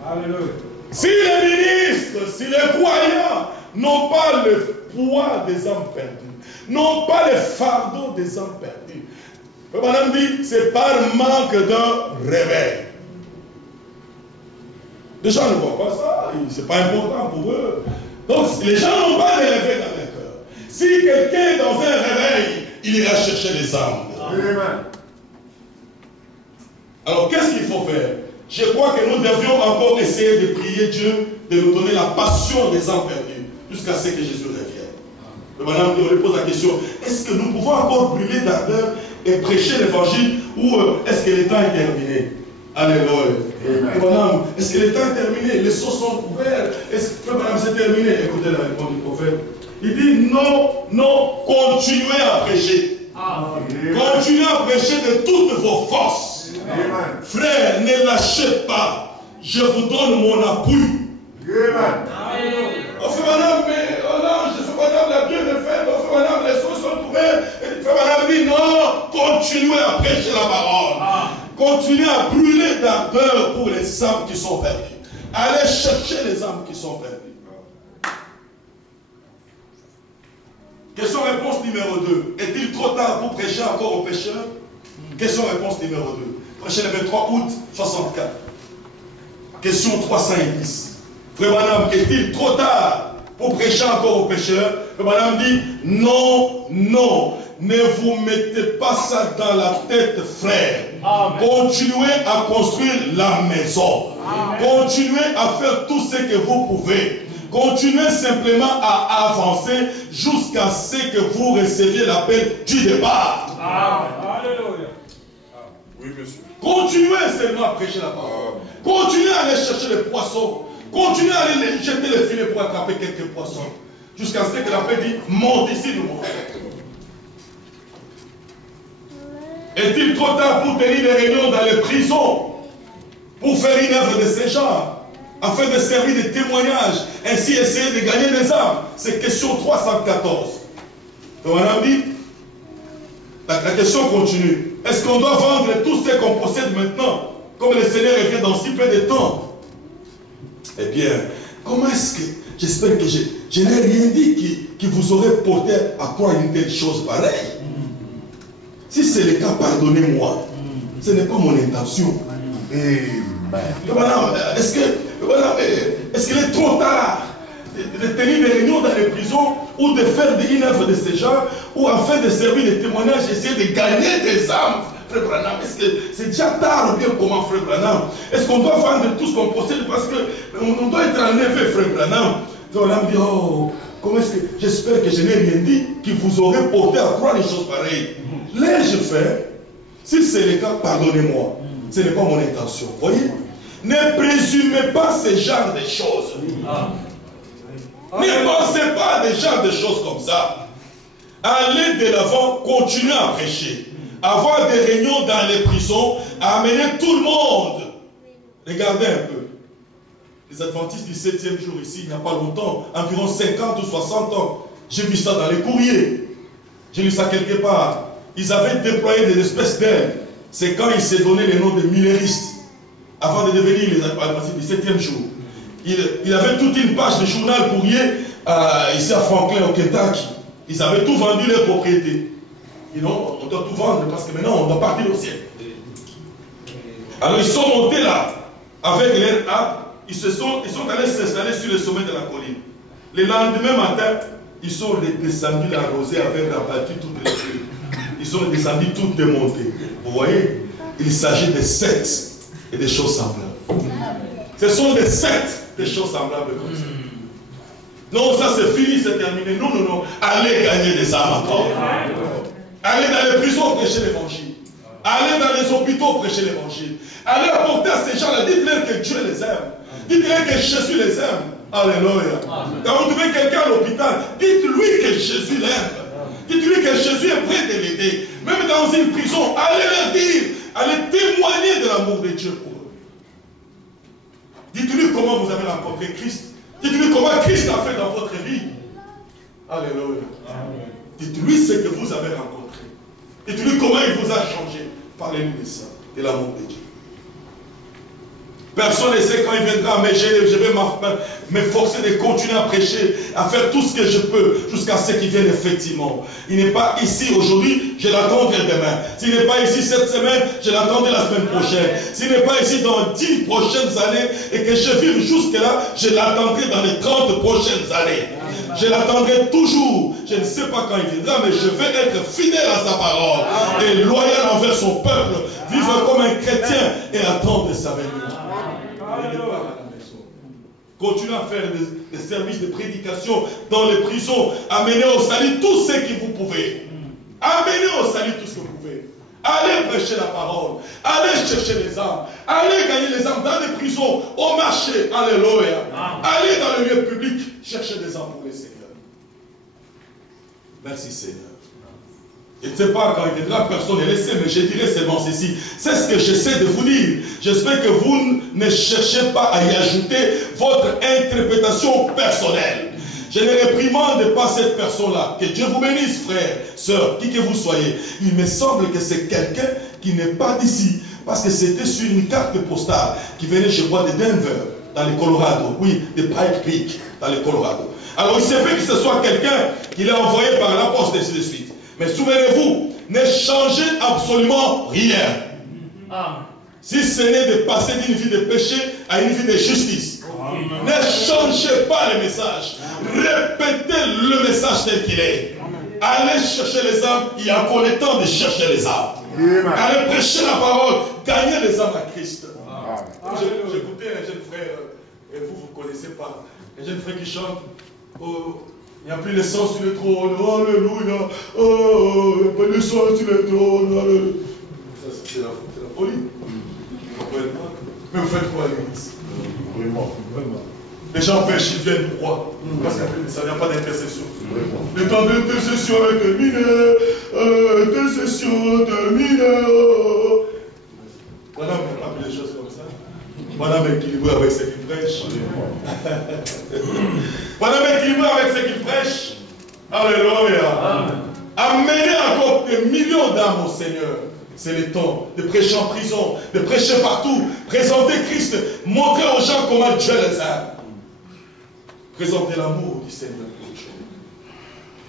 Alléluia. Si les ministres, si les croyants n'ont pas le poids des âmes perdues, n'ont pas le fardeau des âmes perdues, Madame dit, c'est par manque d'un réveil. Les gens ne voient pas ça, ce n'est pas important pour eux. Donc les gens n'ont pas de réveil dans leur cœur. Si quelqu'un est dans un réveil, il ira chercher les âmes. Amen. Alors qu'est-ce qu'il faut faire? Je crois que nous devions encore essayer de prier Dieu, de nous donner la passion des âmes perdues, jusqu'à ce que Jésus revienne. Madame, on lui pose la question, est-ce que nous pouvons encore brûler d'ardeur et prêcher l'évangile ou est-ce que le temps est terminé? Alléluia. Est-ce que le temps est terminé? Les seaux sont ouverts. Est-ce que madame, c'est terminé? Écoutez la réponse du prophète. Il dit non, non, continuez à prêcher. Continuez à prêcher de toutes vos forces. Frère, ne lâchez pas. Je vous donne mon appui. Oh, frère madame, mais oh non, je fais madame la Dieu le fait. Oh, frère madame, les seaux sont ouverts. Et frère madame dit non, continuez à prêcher la parole. Continuez à brûler d'ardeur pour les âmes qui sont perdues. Allez chercher les âmes qui sont perdues. Question-réponse numéro 2. Est-il trop tard pour prêcher encore aux pécheurs? Question-réponse numéro 2. Prêcher le 23 août 64. Question 310. Frère Madame, est-il trop tard pour prêcher encore aux pécheurs? Frère Madame dit non, non. Ne vous mettez pas ça dans la tête, frère. Amen. Continuez à construire la maison. Amen. Continuez à faire tout ce que vous pouvez. Continuez simplement à avancer jusqu'à ce que vous receviez l'appel du départ. Amen. Alléluia. Oui, monsieur. Continuez seulement à prêcher la parole. Continuez à aller chercher les poissons. Continuez à aller jeter les filets pour attraper quelques poissons. Jusqu'à ce que l'appel dit, monte ici, nous montons. Est-il trop tard pour tenir des réunions dans les prisons pour faire une œuvre de ce genre, afin de servir de témoignage, ainsi essayer de gagner des âmes? C'est question 314. Donc on a dit, la question continue. Est-ce qu'on doit vendre tout ce qu'on possède maintenant, comme le Seigneur revient dans si peu de temps? Eh bien, comment est-ce que, j'espère que je n'ai rien dit qui vous aurait porté à croire une telle chose pareille. Si c'est le cas, pardonnez-moi. Ce n'est pas mon intention. Est-ce qu'il est trop tard de tenir des réunions dans les prisons ou de faire une œuvre de ce genre, ou afin de servir de témoignage, essayer de gagner des âmes? Frère Branham, est-ce que c'est déjà tard ou bien comment, Frère Branham? Est-ce qu'on doit vendre tout ce qu'on possède parce qu'on doit être enlevé, Frère Branham? Frère Branham dit, oh, comment est-ce que, j'espère que je n'ai rien dit qui vous aurait porté à croire des choses pareilles. L'ai-je fait? Si c'est le cas, pardonnez-moi. Ce n'est pas mon intention. Voyez? Ne présumez pas ce genre de choses. Ne pensez pas à des genres de choses comme ça. Allez de l'avant, continuez à prêcher. Avoir des réunions dans les prisons, amener tout le monde. Regardez un peu. Les adventistes du 7e jour ici, il n'y a pas longtemps, environ 50 ou 60 ans. J'ai vu ça dans les courriers. J'ai lu ça quelque part. Ils avaient déployé des espèces d'ailes. C'est quand ils s'est donné le nom de milléristes. Avant de devenir les adventistes du 7e jour. Il avait toute une page de journal courrier ici à Franklin, au Kentucky. Ils avaient tout vendu leurs propriétés. Ils disent non, on doit tout vendre parce que maintenant on doit partir au ciel. Alors ils sont montés là, avec leur arbre. Ils sont allés s'installer sur le sommet de la colline. Le lendemain matin, ils sont descendus la rosée avec rabattu toutes les feuilles. Ils sont descendus toutes démontées. Vous voyez, il s'agit de sectes et des choses semblables. Ce sont des sectes, des choses semblables comme ça. Non, ça c'est fini, c'est terminé. Non, non, non. Allez gagner des âmes encore. Allez dans les prisons prêcher l'évangile. Allez dans les hôpitaux prêcher l'évangile. Allez apporter à ces gens-là. Dites-leur que Dieu les aime. Dites-leur que Jésus les aime. Alléluia. Quand vous trouvez quelqu'un à l'hôpital, dites-lui que Jésus l'aime. Dites-lui que Jésus est prêt de l'aider. Même dans une prison, allez leur dire. Allez témoigner de l'amour de Dieu pour eux. Dites-lui comment vous avez rencontré Christ. Dites-lui comment Christ a fait dans votre vie. Alléluia. Dites-lui ce que vous avez rencontré. Dites-lui comment il vous a changé. Parlez-lui de ça, de l'amour de Dieu. Personne ne sait quand il viendra, mais je vais m'efforcer de continuer à prêcher, à faire tout ce que je peux, jusqu'à ce qu'il vienne effectivement. Il n'est pas ici aujourd'hui, je l'attendrai demain. S'il n'est pas ici cette semaine, je l'attendrai la semaine prochaine. S'il n'est pas ici dans 10 prochaines années, et que je vive jusque-là, je l'attendrai dans les 30 prochaines années. Je l'attendrai toujours. Je ne sais pas quand il viendra, mais je vais être fidèle à sa parole et loyal envers son peuple, vivre comme un chrétien et attendre sa venue. Continuez à faire des services de prédication dans les prisons. Amenez au salut tout ce que vous pouvez. Amenez au salut tout ce que vous pouvez. Allez prêcher la parole. Allez chercher les âmes. Allez gagner les âmes dans les prisons, au marché. Alléluia. Allez dans le lieu public. Chercher des âmes pour les Seigneurs. Merci Seigneur. Je ne sais pas quand il viendra, personne ne laissé, mais je dirais seulement ceci. C'est ce que j'essaie de vous dire. J'espère que vous ne cherchez pas à y ajouter votre interprétation personnelle. Je ne réprimande pas cette personne-là. Que Dieu vous bénisse, frère, sœur, qui que vous soyez. Il me semble que c'est quelqu'un qui n'est pas d'ici. Parce que c'était sur une carte postale qui venait, je crois, de Denver, dans le Colorado. Oui, de Pike Peak, dans le Colorado. Alors, il se peut que ce soit quelqu'un qui l'a envoyé par la poste, et ainsi de suite. Mais souvenez-vous, ne changez absolument rien. Si ce n'est de passer d'une vie de péché à une vie de justice. Ne changez pas le message. Répétez le message tel qu'il est. Allez chercher les âmes. Il y a encore le temps de chercher les âmes. Allez prêcher la parole. Gagnez les âmes à Christ. J'écoutais un jeune frère, et vous ne connaissez pas. Un jeune frère qui chante. Oh, il n'y a plus le sang sur le trône. Alléluia. Oh, il n'y a pas le sang sur le trône. Alléluia. C'est la folie. Mais vous faites quoi à l'église? Les gens pêchent, ils viennent pourquoi? Parce que ça ne vient pas d'intercession. Le temps d'intercession est terminé. Intercession terminée. Madame n'a pas vu les choses comme ça. Madame est équilibrée avec ce qu'il prêche. Madame est équilibrée avec ce qu'il prêche. Alléluia. Amenez encore des millions d'âmes au Seigneur. C'est le temps de prêcher en prison, de prêcher partout, présenter Christ, montrer aux gens comment Dieu les aime. Présenter l'amour du Seigneur pour les gens.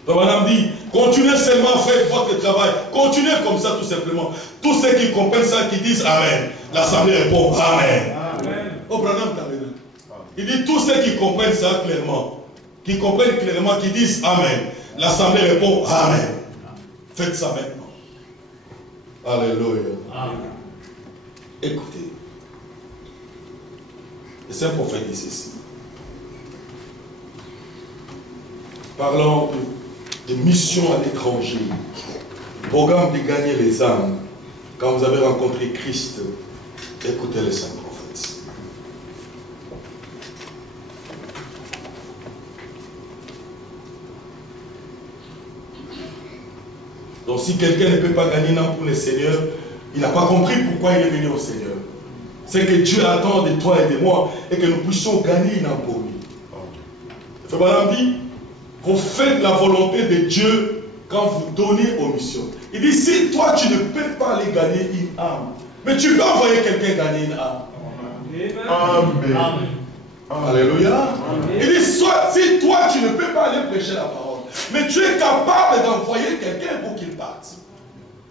Donc madame dit, continuez seulement à faire votre travail, continuez comme ça tout simplement. Tous ceux qui comprennent ça, qui disent Amen. L'Assemblée répond Amen. Oh, Branham Tamena. Il dit tous ceux qui comprennent ça clairement, qui comprennent clairement, qui disent Amen. L'Assemblée répond Amen. Faites ça maintenant. Alléluia. Écoutez. Le Saint-Prophète dit ceci. Parlant de mission à l'étranger, programme de gagner les âmes, quand vous avez rencontré Christ, écoutez le Saint-Prophète. Donc si quelqu'un ne peut pas gagner un âme pour le Seigneur, il n'a pas compris pourquoi il est venu au Seigneur. C'est que Dieu attend de toi et de moi et que nous puissions gagner une âme pour lui. Le Frère dit, vous faites la volonté de Dieu quand vous donnez aux missions. Il dit, si toi tu ne peux pas aller gagner une âme, mais tu peux envoyer quelqu'un gagner une âme. Amen. Amen. Alléluia. Amen. Il dit, soit si toi tu ne peux pas aller prêcher la parole, mais tu es capable d'envoyer quelqu'un pour qu'il parte.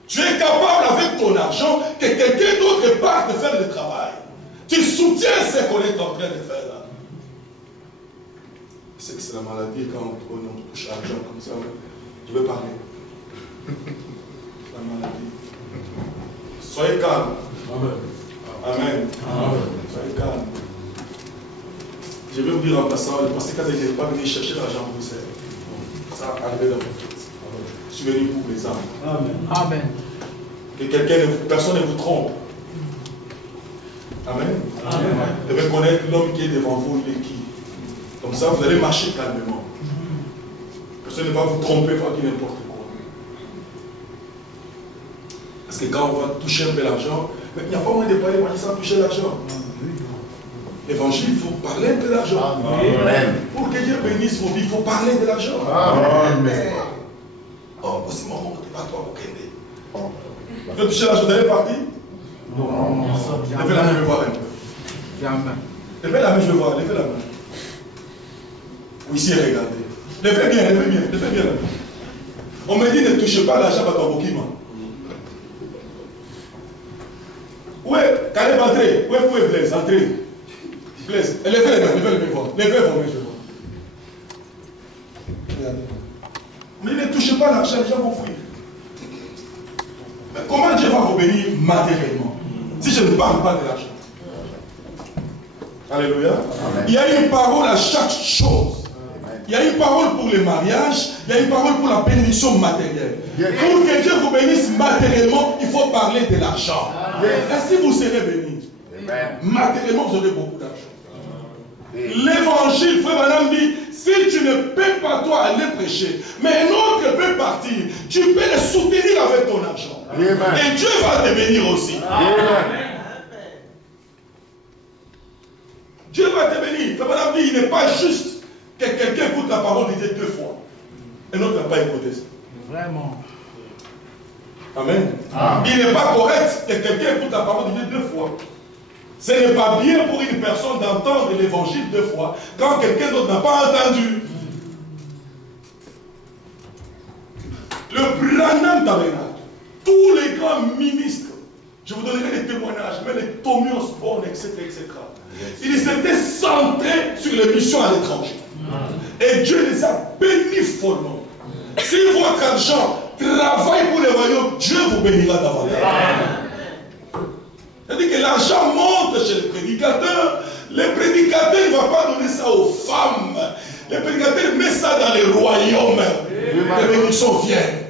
Tu es capable avec ton argent que quelqu'un d'autre parte de faire le travail. Tu soutiens ce qu'on est en train de faire là. C'est que c'est la maladie quand on touche l'argent comme ça. Je vais parler. La maladie. Soyez calme. Amen. Amen. Amen. Soyez calme. Je vais vous dire en passant, le pasteur Kaza n'est pas venu chercher l'argent pour Bruxelles. Ça a arrivé dans votre tête. Je suis venu pour les âmes. Amen. Amen. Que personne ne vous trompe. Amen. Amen. Vous devez connaître l'homme qui est devant vous, il est qui. Comme ça, vous allez marcher calmement. Personne ne va vous tromper par qui n'importe quoi. Parce que quand on va toucher un peu l'argent, il n'y a pas moyen de parler sans toucher l'argent. L'évangile, il faut parler un peu d'argent. Pour que Dieu bénisse vos vies, il faut parler de l'argent. Amen. Oh, c'est mon monde, pas toi, vous connaissez. Tu veux toucher l'argent, vous allez partir? Non. Levez la main, je veux voir un peu. Levez la main, je veux voir. Levez la main. Oui, ici, regardez. Levez bien, levez bien, levez bien la main. On me dit ne touchez pas l'argent à ton bouquiment. Où est Caleb, entrez? Où est Blaise? Entrez. Blaise, levez les mains, levez les mains, voir. Levez vos mains, je vois. Regardez. Mais ne touchez pas l'argent, les gens vont fuir. Mais comment Dieu va vous bénir matériellement si je ne parle pas de l'argent? Alléluia. Amen. Il y a une parole à chaque chose. Il y a une parole pour le mariage, il y a une parole pour la bénédiction matérielle. Pour que Dieu vous bénisse matériellement, il faut parler de l'argent. Ainsi vous serez bénis. Matériellement, vous aurez beaucoup d'argent. L'évangile, frère Madame dit, si tu ne peux pas toi aller prêcher, mais un autre peut partir, tu peux le soutenir avec ton argent. Et Dieu va te bénir aussi. Dieu va te bénir. Frère Madame dit, il n'est pas juste que quelqu'un écoute la parole de Dieu 2 fois. Et l'autre n'a pas écouté ça. Vraiment. Amen. Il n'est pas correct que quelqu'un écoute la parole de Dieu 2 fois. Ce n'est pas bien pour une personne d'entendre l'évangile 2 fois quand quelqu'un d'autre n'a pas entendu. Le Branham Tabernacle, tous les grands ministres, je vous donnerai des témoignages, mais les Tommy Osborne, etc., etc. Ils étaient centrés sur les missions à l'étranger. Et Dieu les a bénis follement. Si votre argent travaille pour le royaume, Dieu vous bénira davantage. C'est-à-dire que l'argent monte chez les prédicateurs. Les prédicateurs ne vont pas donner ça aux femmes. Les prédicateurs mettent ça dans les royaumes. Les bénédictions viennent.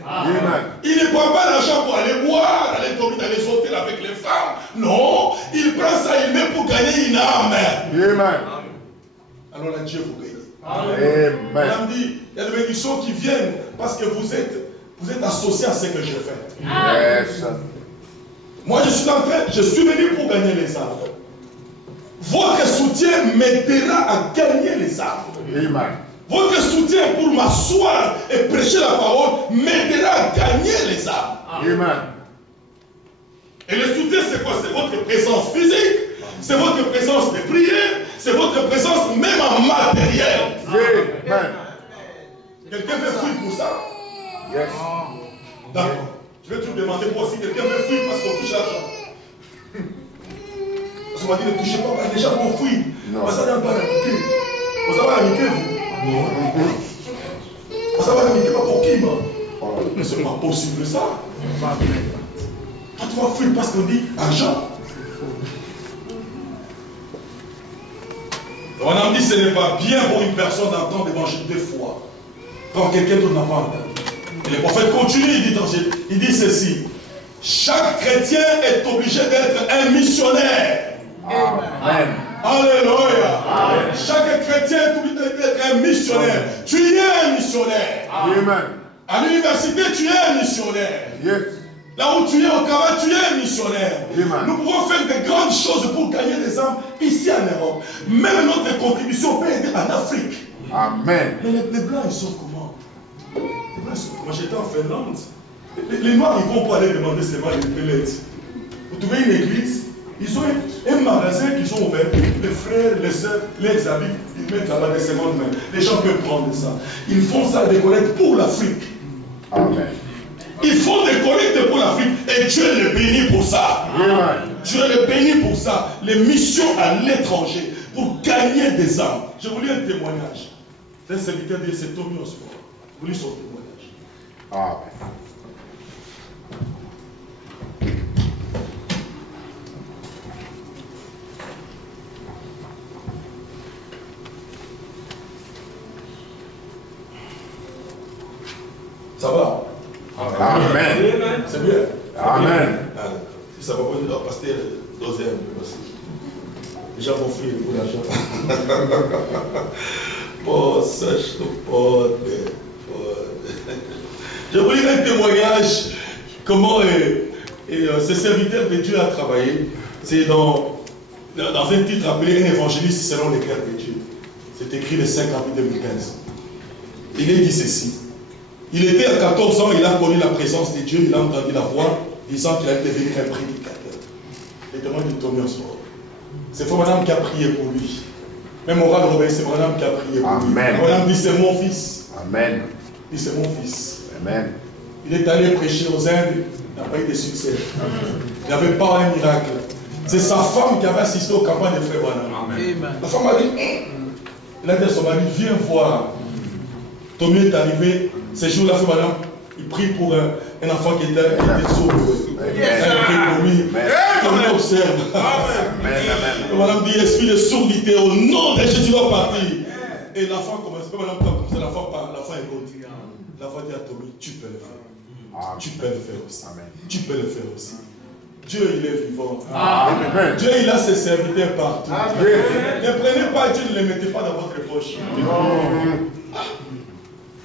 Il ne prend pas l'argent pour aller boire, aller tomber dans les hôtels avec les femmes. Non, il prend ça, il met pour gagner une âme. Alors là, Dieu vous bénit. Madame dit, il y a des bénédictions qui viennent parce que vous êtes associés à ce que je fais. Moi, je suis venu pour gagner les âmes. Votre soutien m'aidera à gagner les âmes. Votre soutien pour m'asseoir et prêcher la parole m'aidera à gagner les âmes. Et le soutien, c'est quoi? C'est votre présence physique, c'est votre présence de prière, c'est votre présence même en matériel. Quelqu'un veut fuir pour ça? D'accord. Je vais te demander moi aussi, quelqu'un veut fuir parce qu'on touche l'argent. Parce qu'on m'a dit ne touchez pas, les gens vont fuir. Parce que ça n'a pas l'amitié. Vous avez l'amitié, vous? Vous avez l'amitié, pas pour qui, moi? Mais c'est pas possible ça. Toi, tu vas fuir parce qu'on dit argent. On a dit que ce n'est pas bien pour une personne d'entendre l'évangile 2 fois. Quand quelqu'un d'autre n'a pas entendu. Et le prophète continue, il dit ceci. Chaque chrétien est obligé d'être un missionnaire. Amen. Alléluia. Amen. Chaque chrétien est obligé d'être un missionnaire. Amen. Tu es un missionnaire. Amen. À l'université, tu es un missionnaire. Yes. Là où tu es au travail, tu es un missionnaire. Amen. Nous pouvons faire de grandes choses pour gagner des âmes ici en Europe. Même notre contribution peut aider en Afrique. Amen. Mais les Blancs, ils sont comment? Moi j'étais en Finlande. Les Noirs ils vont pas aller demander seulement les lettres. Vous trouvez une église, ils ont un magasin qu'ils ont ouvert. Les frères, les soeurs, les amis, ils mettent là-bas des secondes mains. Les gens peuvent prendre ça. Ils font ça des collectes pour l'Afrique. Amen. Ils font des collectes pour l'Afrique et Dieu les bénit pour ça. Amen. Dieu les bénit pour ça. Les missions à l'étranger pour gagner des âmes. Je vous lis un témoignage d'un serviteur de c'est Tommy Osborne. Vous lisez son témoignage. Amen. Ça va? Amen. C'est bien. Amen. Si ça va pas dire, pasteur, deuxième aussi. Les gens vont fuir pour l'argent. Oh, sache le pote. Je vous lis un témoignage, comment ce serviteur de Dieu a travaillé. C'est dans un titre appelé Un évangéliste selon les cœurs de Dieu. C'est écrit le 5 avril 2015. Il est dit ceci. Il était à 14 ans, il a connu la présence de Dieu, il a entendu la voix disant qu'il allait devenir un prédicateur. Le témoin de Tommy Osborne. C'est Frère Madame qui a prié pour lui. Même Oral Robert, c'est Madame qui a prié pour lui. Madame dit c'est mon fils. Amen. Il dit c'est mon fils. Amen. Il est allé prêcher aux Indes, il n'a pas eu de succès. Il n'y avait pas un miracle. C'est sa femme qui avait assisté aux campagnes de Frère Branham. La femme a dit, il a dit à son mari, viens voir. Tommy est arrivé, ce jour-là, Frère Branham, il prie pour un enfant qui était sourd. Il prie pour lui. Tommy observe. Frère Branham dit, esprit de sourdité, au nom de Jésus, doit partir. Et l'enfant commence, Frère Branham comme ça, l'enfant écoute. L'enfant dit à Tommy, tu peux le faire. tu peux le faire aussi. Amen. Tu peux le faire aussi. Dieu, il est vivant. Amen. Dieu, il a ses serviteurs partout. Ne prenez pas Dieu, ne le mettez pas dans votre poche.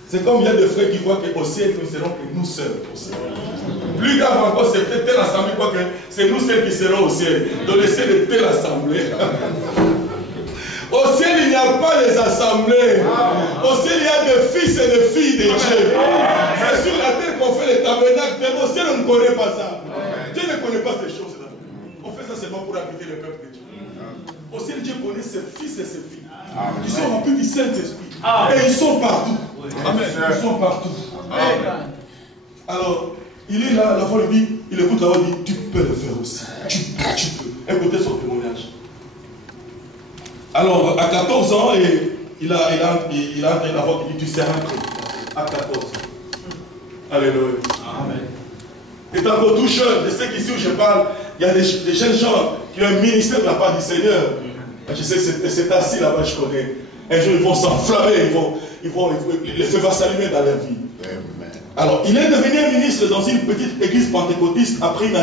C'est comme il y a des frères qui voient qu'au ciel, nous serons que nous seuls au ciel. Plus grave encore, c'est peut-être telle assemblée, quoi que c'est nous seuls qui serons au ciel. Donc le ciel est telle assemblée. Au ciel, il n'y a pas les assemblées. Au ciel, il y a des fils et des filles de Dieu. C'est sur la terre qu'on fait les tabernacles. Au ciel, on ne connaît pas ça. Dieu ne connaît pas ces choses-là. On fait ça seulement pour habiter le peuple de Dieu. Au ciel, Dieu connaît ses fils et ses filles. Ils sont remplis du Saint-Esprit. Et ils sont partout. Amen. Ils sont partout. Amen. Alors, il est là, la voix lui dit, il écoute la voix, il dit, tu peux le faire aussi. Tu peux. Écoutez son témoignage. Alors, à 14 ans, il a entendu la voix qui dit, tu seras prêt. À 14 ans. Alléluia. Amen. Il est encore tout jeune. Je sais qu'ici où je parle, il y a des jeunes gens qui ont un ministère de la part du Seigneur. Je sais, c'est assis là-bas, je connais. Un jour, ils vont s'enflammer, le feu va s'allumer dans leur vie. Amen. Alors, il est devenu ministre dans une petite église pentecôtiste après une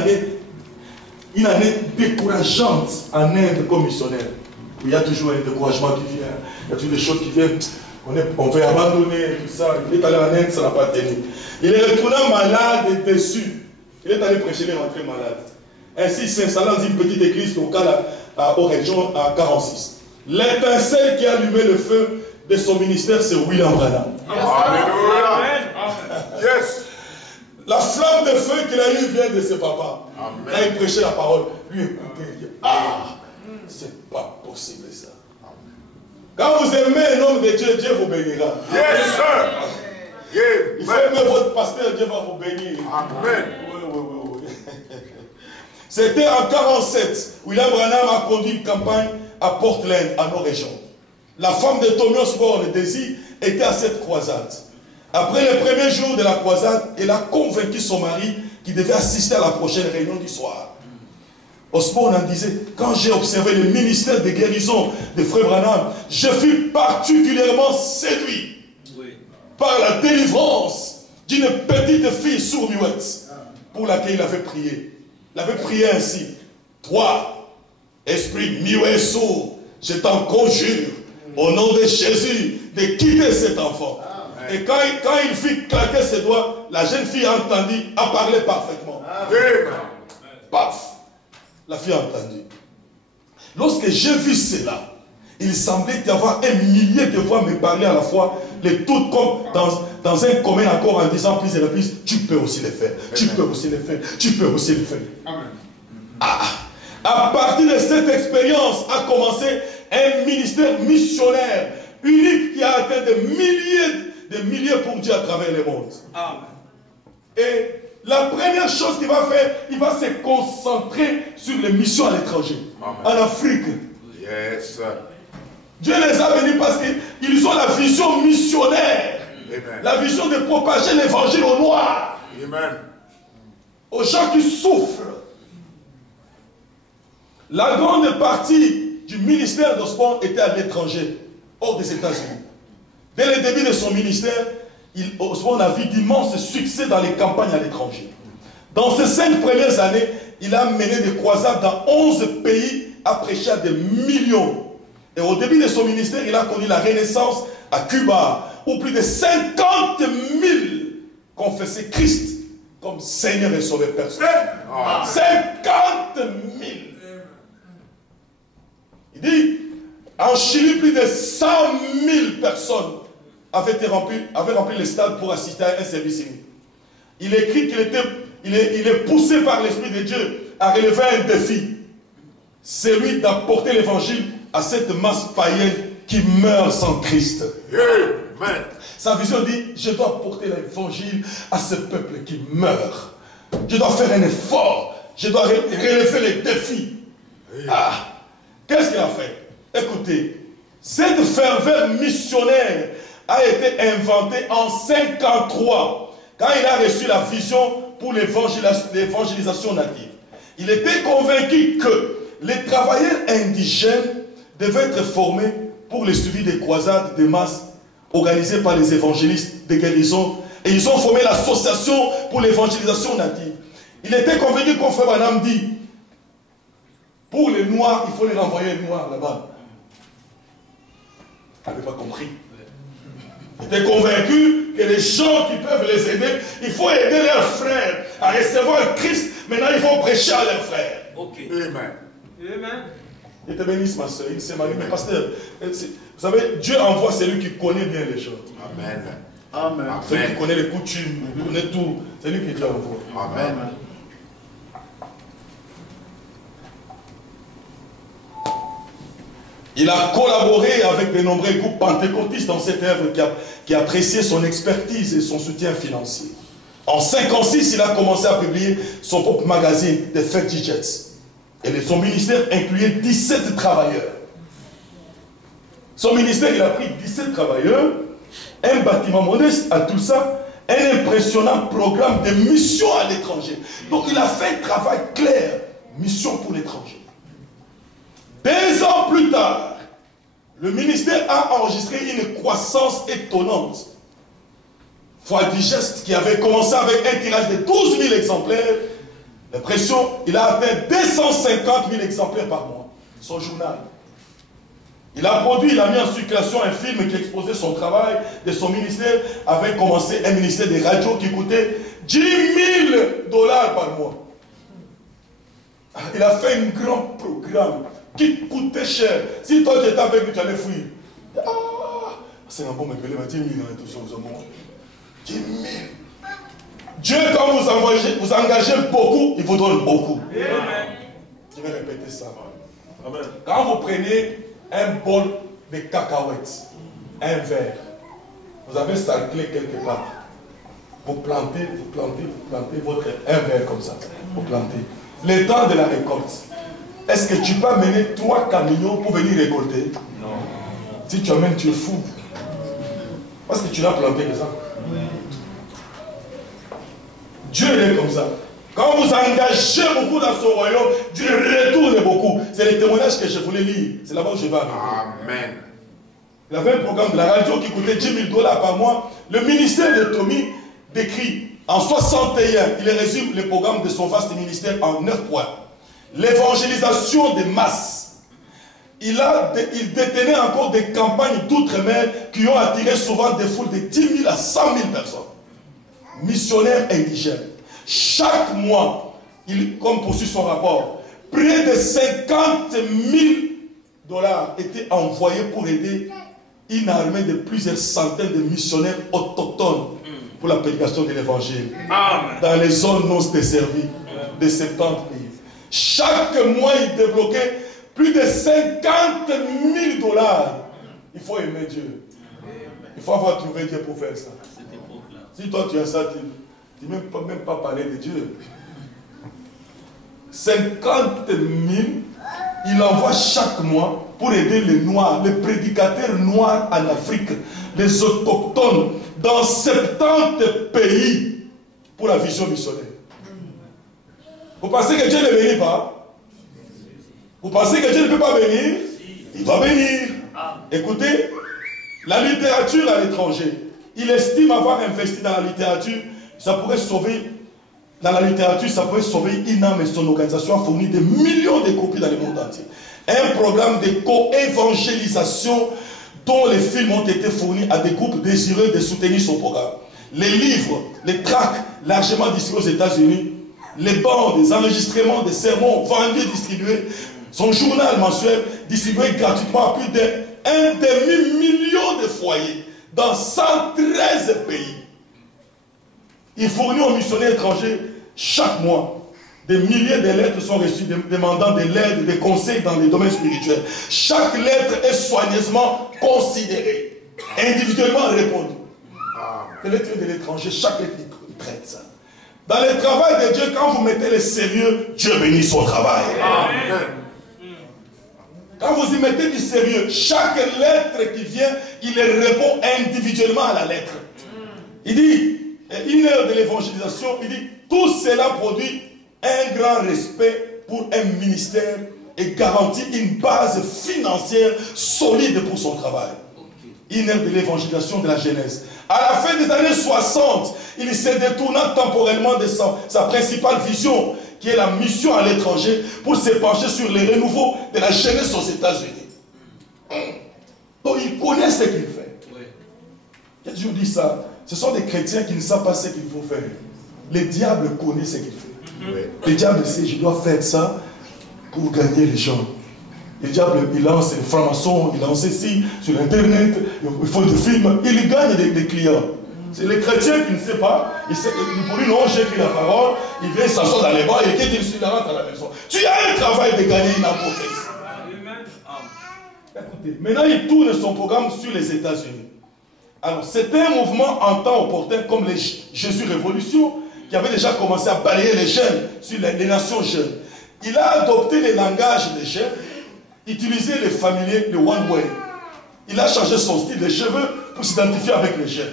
année décourageante en Inde comme missionnaire. Il y a toujours un découragement qui vient, il y a toujours des choses qui viennent, on veut abandonner, tout ça. Il est allé en Inde, ça n'a pas tenu. Il est retourné malade et déçu. Il est allé prêcher, il est rentré malade. Ainsi, il s'installe dans une petite église locale aux régions à 46. L'étincelle qui a allumé le feu de son ministère, c'est William Branham. Alléluia. Yes. La flamme de feu qu'il a eue vient de ses papas. Amen. Quand il prêchait la parole, lui écoutait, il dit, ah, c'est pas possible ça. Amen. Quand vous aimez un homme de Dieu, Dieu vous bénira. Yes, sir. Yeah. Il faut aimer votre pasteur, Dieu va vous bénir. Amen. Oui. C'était en 47. William Branham a conduit une campagne à Portland, à nos régions. La femme de Tommy Osborne, Daisy, était à cette croisade. Après les premiers jours de la croisade, elle a convaincu son mari qui devait assister à la prochaine réunion du soir. Osborne en disait, quand j'ai observé le ministère de guérison de Frère Branham, je fus particulièrement séduit par la délivrance d'une petite fille sourd-muette pour laquelle il avait prié. Il avait prié ainsi, toi, esprit muet et sourd, je t'en conjure, au nom de Jésus, de quitter cet enfant. Amen. Et quand il fit claquer ses doigts, la jeune fille a entendu, a parlé parfaitement. Amen. Paf, la fille a entendu. Lorsque j'ai vu cela, il semblait y avoir 1 millier de voix me parler à la fois, les toutes comme dans un commun accord en disant plus et plus, tu peux aussi le faire, tu peux aussi le faire, tu peux aussi le faire. Amen. À partir de cette expérience a commencé un ministère missionnaire unique qui a atteint des milliers pour Dieu à travers le monde. Amen. Et la première chose qu'il va faire, il va se concentrer sur les missions à l'étranger, en Afrique. Yes. Dieu les a bénis parce qu'ils ont la vision missionnaire. Amen. La vision de propager l'évangile aux Noirs. Amen. Aux gens qui souffrent. La grande partie du ministère d'Osborne était à l'étranger, hors des États-Unis. Dès le début de son ministère, Osborne a vu d'immenses succès dans les campagnes à l'étranger. Dans ces 5 premières années, il a mené des croisades dans 11 pays, a prêché à des millions. Et au début de son ministère, il a connu la renaissance à Cuba, où plus de 50 000 confessaient Christ comme Seigneur et Sauveur personnel. 50 000. Il dit, en Chili, plus de 100 000 personnes avaient rempli les stades pour assister à un service unique. Il écrit qu'il est poussé par l'Esprit de Dieu à relever un défi. C'est lui d'apporter l'évangile à cette masse païenne qui meurt sans Christ. Amen. Sa vision dit, je dois apporter l'évangile à ce peuple qui meurt. Je dois faire un effort. Je dois relever les défis. Qu'est-ce qu'il a fait? Écoutez, cette ferveur missionnaire a été inventée en 1953, quand il a reçu la vision pour l'évangélisation native. Il était convaincu que les travailleurs indigènes devaient être formés pour le suivi des croisades de masse organisées par les évangélistes de guérison Et ils ont formé l'association pour l'évangélisation native. Il était convenu qu'on frère Branham dit, pour les Noirs, il faut les renvoyer les Noirs là-bas. Vous n'avez pas compris. Il était convaincu que les gens qui peuvent les aider, il faut aider leurs frères à recevoir le Christ. Maintenant, il faut prêcher à leurs frères. Ok. Amen. Amen. Il te bénisse, ma soeur. Il s'est marié. Mais pasteur, vous savez, Dieu envoie celui qui connaît bien les choses. Amen. Amen. Celui qui connaît les coutumes, qui connaît tout. C'est lui qui Dieu envoie. Amen. Il a collaboré avec de nombreux groupes pentecôtistes dans cette œuvre qui appréciait son expertise et son soutien financier. En 1956, il a commencé à publier son propre magazine, The Fake Digits. Et son ministère incluait 17 travailleurs. Son ministère, il a pris 17 travailleurs, un bâtiment modeste à tout ça, un impressionnant programme de mission à l'étranger. Donc il a fait un travail clair, mission pour l'étranger. 2 ans plus tard, le ministère a enregistré une croissance étonnante. Foi Digeste, qui avait commencé avec un tirage de 12 000 exemplaires, l'impression, il a atteint 250 000 exemplaires par mois. Son journal. Il a produit, il a mis en circulation un film qui exposait son travail de son ministère, avait commencé un ministère de radio qui coûtait 10 000 $ par mois. Il a fait un grand programme qui coûtait cher. Si toi tu étais avec lui, tu allais fuir. Ah, c'est un bon m'appeler, 10 000 et tout ça, 10 000. Dieu, quand vous engagez beaucoup, il vous donne beaucoup. Amen. Je vais répéter ça. Amen. Quand vous prenez un bol de cacahuètes, un verre, vous avez sarclé quelque part. Vous plantez un verre comme ça. Vous plantez. Le temps de la récolte. Est-ce que tu peux amener 3 camions pour venir récolter? Non. Si tu amènes, tu es fou. Parce que tu l'as planté comme ça. Dieu est comme ça. Quand vous engagez beaucoup dans son royaume, Dieu retourne beaucoup. C'est les témoignages que je voulais lire. C'est là-bas où je vais arriver. Amen. Il avait un programme de la radio qui coûtait 10 000 $ par mois. Le ministère de Tommy décrit en 61, il résume le programme de son vaste ministère en 9 points. L'évangélisation des masses. Il détenait encore des campagnes d'outre-mer qui ont attiré souvent des foules de 10 000 à 100 000 personnes. Missionnaire indigène. Chaque mois, comme poursuit son rapport, près de 50 000 $ étaient envoyés pour aider une armée de plusieurs centaines de missionnaires autochtones pour la prédication de l'évangile dans les zones non desservies de 70 pays. Chaque mois, il débloquait plus de 50 000 $. Il faut aimer Dieu. Il faut avoir trouvé Dieu pour faire ça. Si toi tu as ça, tu ne peux même pas parler de Dieu. 50 000, il envoie chaque mois pour aider les Noirs, les prédicateurs noirs en Afrique, les autochtones, dans 70 pays pour la vision missionnaire. Vous pensez que Dieu ne bénit pas? Vous pensez que Dieu ne peut pas bénir? Il doit bénir. Écoutez, la littérature à l'étranger, il estime avoir investi dans la littérature, ça pourrait sauver, dans la littérature, ça pourrait sauver INAM et son organisation a fourni des millions de copies dans le monde entier. Un programme de co-évangélisation dont les films ont été fournis à des groupes désireux de soutenir son programme. Les livres, les tracts largement distribués aux États-Unis, les bandes, les enregistrements des sermons vendus et distribués, son journal mensuel distribué gratuitement à plus d'1 demi-million de foyers dans 113 pays. Il fournit aux missionnaires étrangers chaque mois. Des milliers de lettres sont reçues demandant de l'aide, des conseils dans les domaines spirituels. Chaque lettre est soigneusement considérée, individuellement répondue. Les lettres de l'étranger, chaque lettre il traite ça. Dans le travail de Dieu, quand vous mettez le sérieux, Dieu bénit son travail. Amen. Quand vous y mettez du sérieux, chaque lettre qui vient, il répond individuellement à la lettre. Il dit, une heure de l'évangélisation, il dit, tout cela produit un grand respect pour un ministère et garantit une base financière solide pour son travail. inerte de l'évangélisation de la Genèse. À la fin des années 60, il se détourna temporellement de sa principale vision, qui est la mission à l'étranger, pour se pencher sur les renouveaux de la jeunesse aux États-Unis. Donc il connaît ce qu'il fait. J'ai toujours dit ça. Ce sont des chrétiens qui ne savent pas ce qu'il faut faire. Le diable connaît ce qu'il fait. Le diable sait, je dois faire ça pour gagner les gens. Le diable, il lance les francs-maçons, il lance ici, sur Internet, il faut des films, il gagne des clients. C'est les chrétiens qui ne savent pas, pour lui, non, j'ai écrit la parole, il vient s'asseoir dans les bras, et il rentre à la maison. Tu as un travail de gagner une apôtresse. Écoutez, maintenant il tourne son programme sur les États-Unis. Alors, c'était un mouvement en temps opportun, comme les Jésus Révolution, qui avait déjà commencé à balayer les jeunes, sur les nations jeunes. Il a adopté les langages des jeunes, utilisé les familiers, le one way. Il a changé son style de cheveux pour s'identifier avec les jeunes.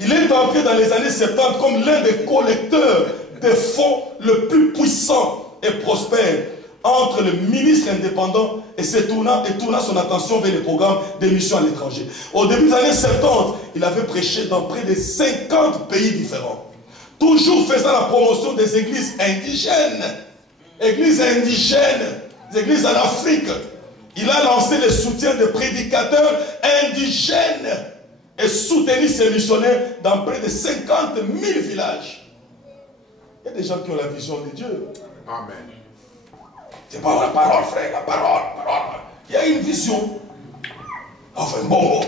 Il est entré dans les années 70 comme l'un des collecteurs de fonds le plus puissant et prospère entre le ministre indépendant et tourna son attention vers les programmes d'émission à l'étranger. Au début des années 70, il avait prêché dans près de 50 pays différents. Toujours faisant la promotion des églises indigènes. Églises indigènes, des églises en Afrique. Il a lancé le soutien de prédicateurs indigènes et soutenu ses missionnaires dans près de 50 000 villages. Il y a des gens qui ont la vision de Dieu. Amen. C'est pas la parole, frère, la parole. Il y a une vision. Enfin, bon.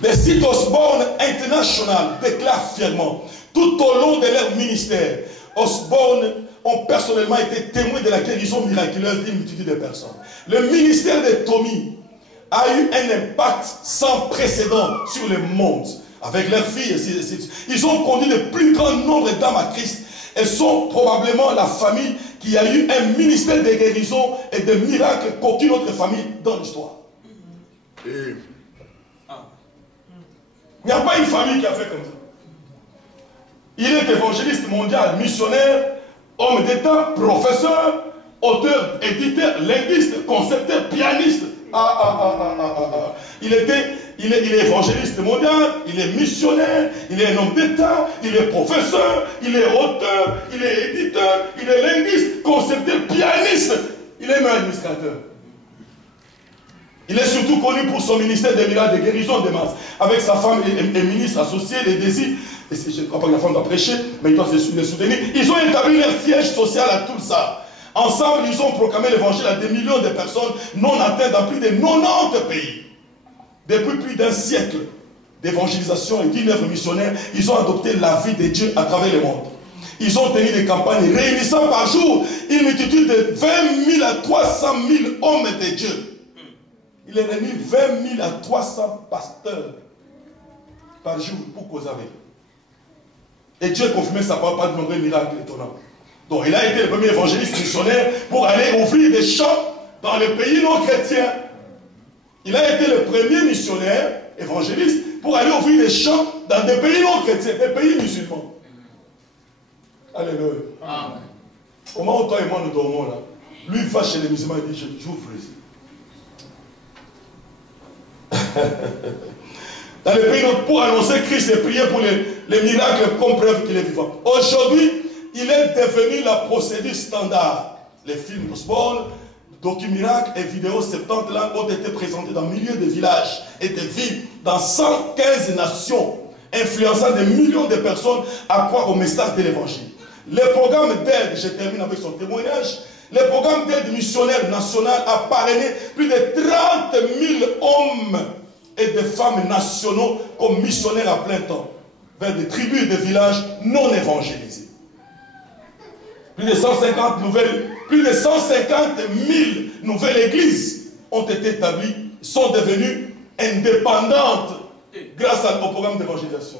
The Seed Osborne International déclare fièrement, tout au long de leur ministère, Osborne ont personnellement été témoins de la guérison miraculeuse d'une multitude de personnes. Le ministère de Tommy a eu un impact sans précédent sur le monde. Avec leurs filles, ils ont conduit le plus grand nombre d'âmes à Christ. Elles sont probablement la famille qui a eu un ministère de guérison et de miracles qu'aucune autre famille dans l'histoire. Il n'y a pas une famille qui a fait comme ça. Il est évangéliste mondial, missionnaire, homme d'État, professeur, auteur, éditeur, linguiste, concepteur, pianiste. Il est évangéliste mondial, il est missionnaire, il est un homme d'État, il est professeur, il est auteur, il est éditeur, il est linguiste, concepteur, pianiste, il est même administrateur. Il est surtout connu pour son ministère des miracles de guérison des masses. Avec sa femme et ministre associé, les désirs, et je ne crois pas que la femme doit prêcher, mais il doit les soutenir. Ils ont établi leur siège social à Tulsa. Ensemble, ils ont proclamé l'évangile à des millions de personnes non atteintes dans plus de 90 pays. Depuis plus d'un siècle d'évangélisation et d'une œuvre missionnaire, ils ont adopté la vie de Dieu à travers le monde. Ils ont tenu des campagnes réunissant par jour une multitude de 20 000 à 300 000 hommes de Dieu. Il a réuni 20 000 à 300 pasteurs par jour pour causer avec eux. Et Dieu a confirmé sa parole par de nombreux miracles étonnants. Donc il a été le premier évangéliste missionnaire pour aller ouvrir des champs dans les pays non chrétiens. Il a été le premier missionnaire évangéliste pour aller ouvrir des champs dans des pays non chrétiens, des pays musulmans. Alléluia. Amen. Au moment où toi et moi nous dormons là, lui va chez les musulmans et dit j'ouvre ici. Dans les pays pour annoncer Christ et prier pour les miracles comme preuve qu'il est vivant. Aujourd'hui, il est devenu la procédure standard. Les films Osborne, docummiracles et vidéos 70 langues ont été présentés dans milliers de villages et de villes dans 115 nations, influençant des millions de personnes à croire au message de l'évangile. Les programmes d'aide, je termine avec son témoignage, les programmes d'aide missionnaire nationale a parrainé plus de 30 000 hommes et de femmes nationaux comme missionnaires à plein temps vers des tribus et des villages non évangélisés. Plus de 150 000 nouvelles églises ont été établies, sont devenues indépendantes grâce au programme d'évangélisation.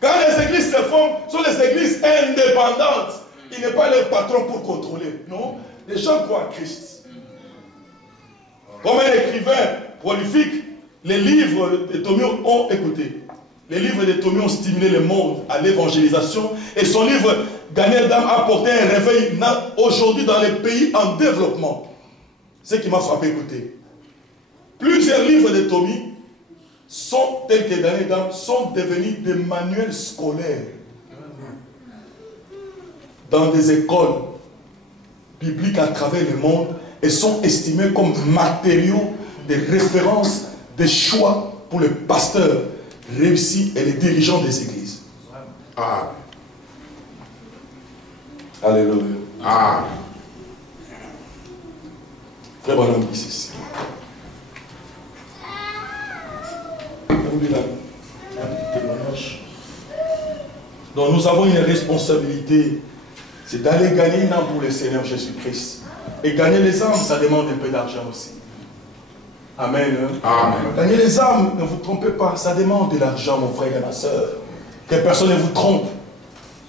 Quand les églises se font, ce sont les églises indépendantes. Il n'est pas leur patron pour contrôler. Non, les gens croient à Christ. Comme un écrivain prolifique, les livres de Tommy ont écouté. Les livres de Tommy ont stimulé le monde à l'évangélisation. Et son livre, Gagner d'âme, a apporté un réveil aujourd'hui dans les pays en développement. Ce qui m'a frappé, écoutez. Plusieurs livres de Tommy, tels que Gagner d'âme, sont devenus des manuels scolaires dans des écoles bibliques à travers le monde et sont estimés comme matériaux de référence, de choix pour les pasteurs réussis et les dirigeants des églises. Ah. Alléluia. Ah. Frère Branham dit ceci. Vous lire un petit témoignage. Donc nous avons une responsabilité, c'est d'aller gagner une âme pour le Seigneur Jésus-Christ. Et gagner les âmes, ça demande un peu d'argent aussi. Amen. Amen. Gagner les âmes, ne vous trompez pas, ça demande de l'argent, mon frère et ma soeur. Que personne ne vous trompe.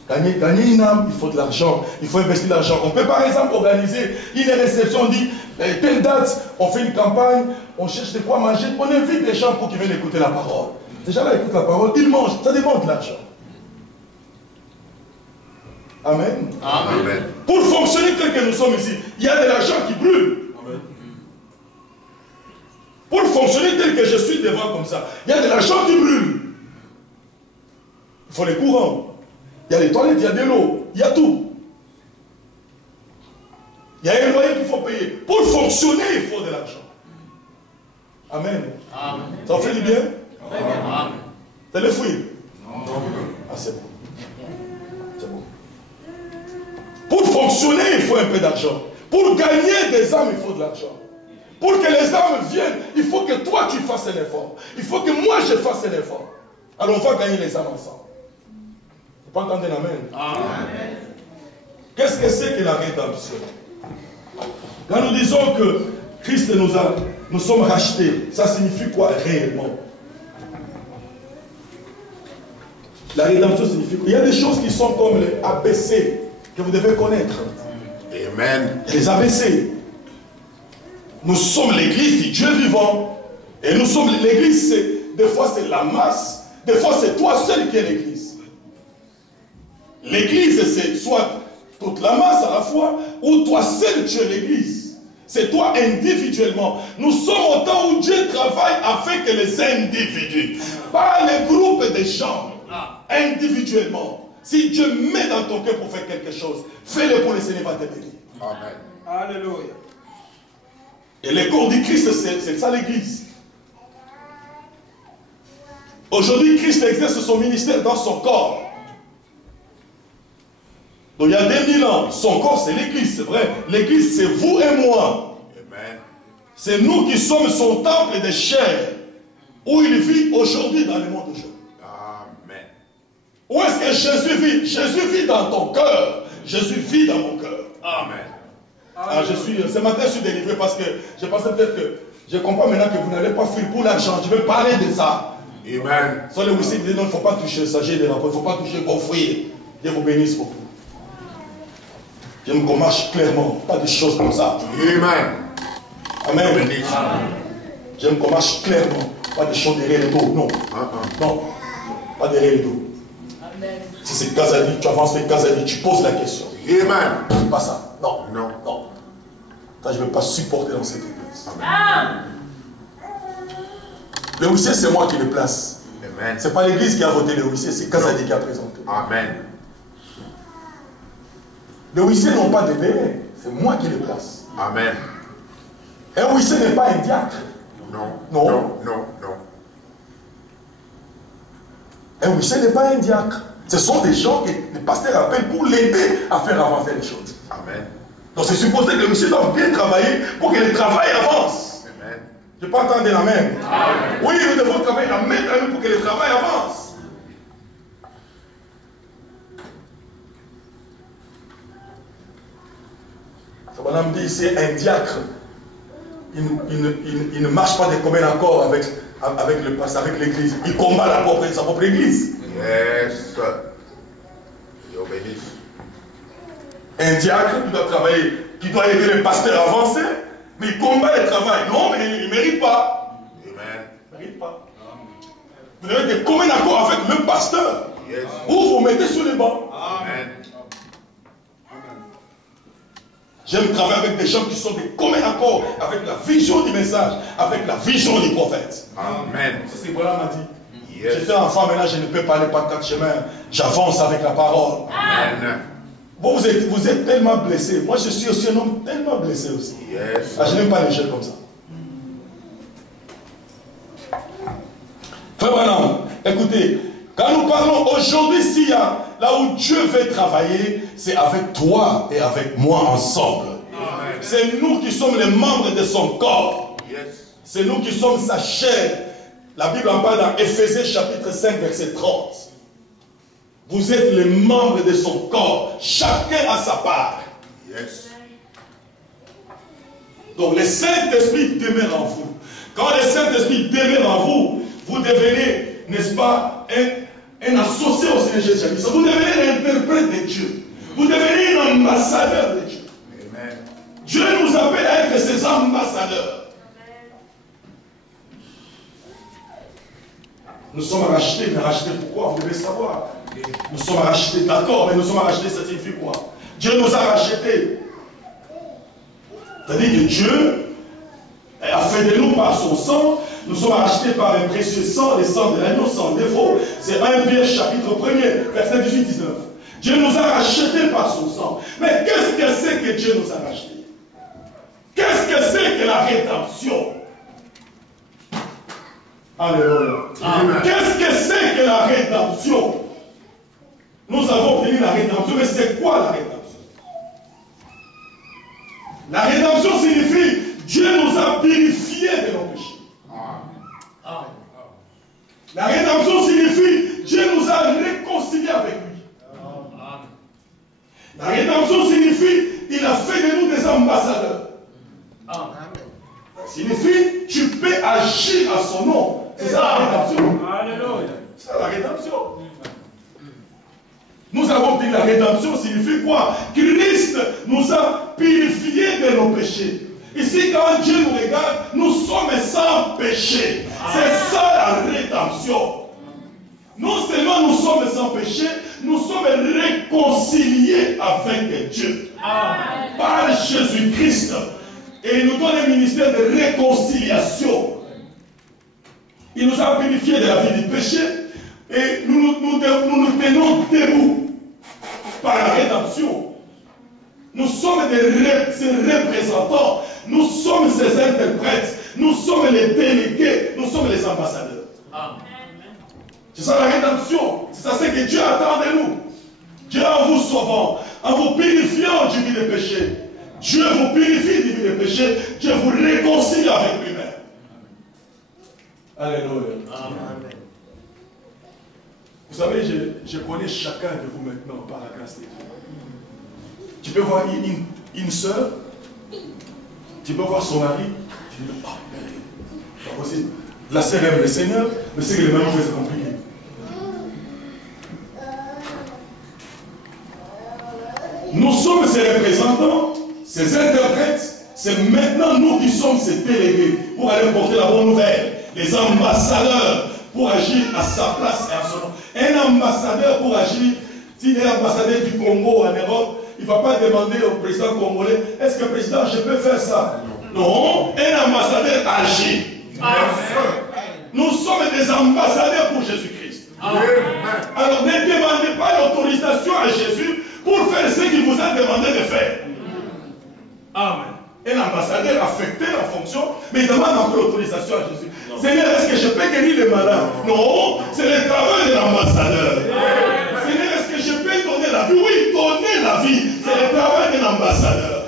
Gagner une âme, il faut de l'argent. Il faut investir l'argent. On peut par exemple organiser une réception, on dit, telle date, on fait une campagne, on cherche de quoi manger, on invite des gens pour qu'ils viennent écouter la parole. Ces gens-là écoutent la parole, ils mangent, ça demande de l'argent. Amen. Amen. Pour fonctionner tel que nous sommes ici, il y a de l'argent qui brûle. Amen. Pour fonctionner tel que je suis devant comme ça, il y a de l'argent qui brûle. Il faut les courants. Il y a les toilettes, il y a de l'eau, il y a tout. Il y a un loyer qu'il faut payer. Pour fonctionner, il faut de l'argent. Amen. Amen. Ça vous fait du bien? Amen. Vous allez fuir? Non. Ah, c'est bon. C'est bon. Pour fonctionner, il faut un peu d'argent. Pour gagner des âmes, il faut de l'argent. Pour que les âmes viennent, il faut que toi tu fasses un effort. Il faut que moi je fasse un effort. Alors on va gagner les âmes ensemble. Vous pouvez entendre l'amen? Amen. Qu'est-ce que c'est que la rédemption? Quand nous disons que Christ nous sommes rachetés, ça signifie quoi réellement? La rédemption signifie quoi? Il y a des choses qui sont comme les ABC que vous devez connaître. Amen. Les ABC. Nous sommes l'église du Dieu vivant. Et nous sommes l'église, des fois c'est la masse, des fois c'est toi seul qui es l'église. L'église, c'est soit toute la masse à la fois, ou toi seul tu es l'église. C'est toi individuellement. Nous sommes au temps où Dieu travaille avec les individus, pas les groupes de gens, individuellement. Si Dieu met dans ton cœur pour faire quelque chose, fais-le pour le Seigneur va te bénir. Amen. Alléluia. Et le corps du Christ, c'est ça l'église. Aujourd'hui, Christ exerce son ministère dans son corps. Donc il y a 2000 ans, son corps c'est l'église, c'est vrai. L'église c'est vous et moi. C'est nous qui sommes son temple de chair, où il vit aujourd'hui dans le monde d'aujourd'hui. Amen. Où est-ce que Jésus vit? Jésus vit dans ton cœur. Jésus vit dans mon cœur. Amen. Ah, ce matin je suis délivré parce que je pensais peut-être que, je comprends maintenant que vous n'allez pas fuir pour l'argent. Je vais parler de ça. Amen. Sur le whisky, il dit non, il ne faut pas toucher ça, j'ai des rapports, il ne faut pas toucher, il faut fuir. Dieu vous bénisse beaucoup. J'aime qu'on marche clairement, pas des choses comme ça. Amen. Amen. J'aime qu'on marche clairement, pas des choses derrière le dos. Non. Non. Pas derrière le dos. Amen. Si c'est Kazadi, tu avances avec Kazadi, tu poses la question. Amen. Pas ça. Non. Non. Non. Ça, je ne veux pas supporter dans cette église. Amen. Le huissier, c'est moi qui le place. Amen. Ce n'est pas l'église qui a voté le huissier, c'est Kazadi qui a présenté. Amen. Les huissiers n'ont pas de délai, c'est moi qui les place. Amen. Un huissier n'est pas un diacre. Non. Non. Non. Non. Non. Un huissier n'est pas un diacre. Ce sont des gens que les pasteurs appellent pour l'aider à faire avancer les choses. Amen. Donc c'est supposé que les huissiers doivent bien travailler pour que le travail avance. Amen. Je ne peux pas entendre la main. Amen. Oui, nous devons travailler la main pour que le travail avance. Madame dit, c'est un diacre. Il ne marche pas de commun accord avec le pasteur, avec l'église. Il combat sa propre église. Yes. Dieu bénisse. Un diacre qui doit travailler, qui doit aider le pasteur à avancer, mais il combat le travail. Non, mais il ne mérite pas. Amen. Il ne mérite pas. Vous devez être commun accord avec le pasteur. Yes. Ou vous mettez sur les bancs. Amen. J'aime travailler avec des gens qui sont de commun accord avec la vision du message, avec la vision du prophète. Amen. Ça, c'est voilà, m'a dit. Yes. J'étais enfant, maintenant je ne peux pas aller par quatre chemins. J'avance avec la parole. Amen. Bon, vous êtes tellement blessé. Moi, je suis aussi un homme tellement blessé aussi. Yes. Ah, je n'aime pas les jeunes comme ça. Frère Branham, écoutez, quand nous parlons aujourd'hui, s'il y a là où Dieu veut travailler, c'est avec toi et avec moi ensemble. C'est nous qui sommes les membres de son corps. Yes. C'est nous qui sommes sa chair. La Bible en parle dans Éphésiens chapitre 5, verset 30. Vous êtes les membres de son corps. Chacun a sa part. Yes. Donc le Saint-Esprit demeure en vous. Quand le Saint-Esprit demeure en vous, vous devenez, n'est-ce pas, un associé au Seigneur Jésus-Christ. Vous devenez un interprète de Dieu. Vous devenez un ambassadeur de Dieu. Amen. Dieu nous appelle à être ses ambassadeurs. Nous sommes rachetés, mais rachetés pourquoi? Vous devez savoir. Nous sommes rachetés, d'accord, mais nous sommes rachetés, ça signifie quoi? Dieu nous a rachetés. C'est-à-dire que Dieu a fait de nous par son sang. Nous sommes rachetés par un précieux sang, le sang de l'agneau sans défaut. C'est 1 Pierre chapitre 1er, verset 18-19. Dieu nous a rachetés par son sang. Mais qu'est-ce que c'est que Dieu nous a rachetés? Qu'est-ce que c'est que la rédemption? Alléluia. Qu'est-ce que c'est que la rédemption? Nous avons obtenu la rédemption, mais c'est quoi la rédemption? La rédemption signifie Dieu nous a purifiés de nos péchés. La rédemption signifie Dieu nous a réconciliés avec lui. La rédemption signifie il a fait de nous des ambassadeurs. Ça signifie tu peux agir à son nom. C'est ça la rédemption. C'est la rédemption. Nous avons dit la rédemption signifie quoi? Christ nous a purifiés de nos péchés. Ici, quand Dieu nous regarde, nous sommes sans péché. C'est ça la rédemption. Non seulement nous sommes sans péché, nous sommes réconciliés avec Dieu. Par Jésus-Christ. Et il nous donne un ministère de réconciliation. Il nous a purifiés de la vie du péché. Et nous nous tenons debout par la rédemption. Nous sommes ses représentants. Nous sommes ses interprètes. Nous sommes les délégués. Nous sommes les ambassadeurs. C'est ça la rédemption. C'est ça ce que Dieu attend de nous. Dieu en vous sauvant, en vous purifiant du vie des péchés. Dieu vous purifie du vie des péchés. Dieu vous réconcilie avec lui-même. Alléluia. Amen. Vous savez, je connais chacun de vous maintenant par la grâce de Dieu. Tu peux voir une soeur, tu peux voir son mari, tu dis, oh, c'est pas possible. La sœur aime le Seigneur, mais c'est que les mamans c'est compliqué. Nous sommes ses représentants, ses interprètes, c'est maintenant nous qui sommes ses délégués pour aller porter la bonne nouvelle, les ambassadeurs pour agir à sa place et à son nom. Un ambassadeur pour agir, s'il est ambassadeur du Congo en Europe, il ne va pas demander au président congolais, est-ce que président, je peux faire ça? Non, un ambassadeur agit. Nous sommes des ambassadeurs pour Jésus-Christ. Alors ne demandez pas l'autorisation à Jésus pour faire ce qu'il vous a demandé de faire. Amen. Un ambassadeur affecté en fonction, mais il demande encore l'autorisation à Jésus. Seigneur, est-ce que je peux guérir les malades? Non, c'est le travail de l'ambassadeur. Seigneur, est-ce que je peux donner la vie? Oui, donner la vie, c'est le travail de l'ambassadeur.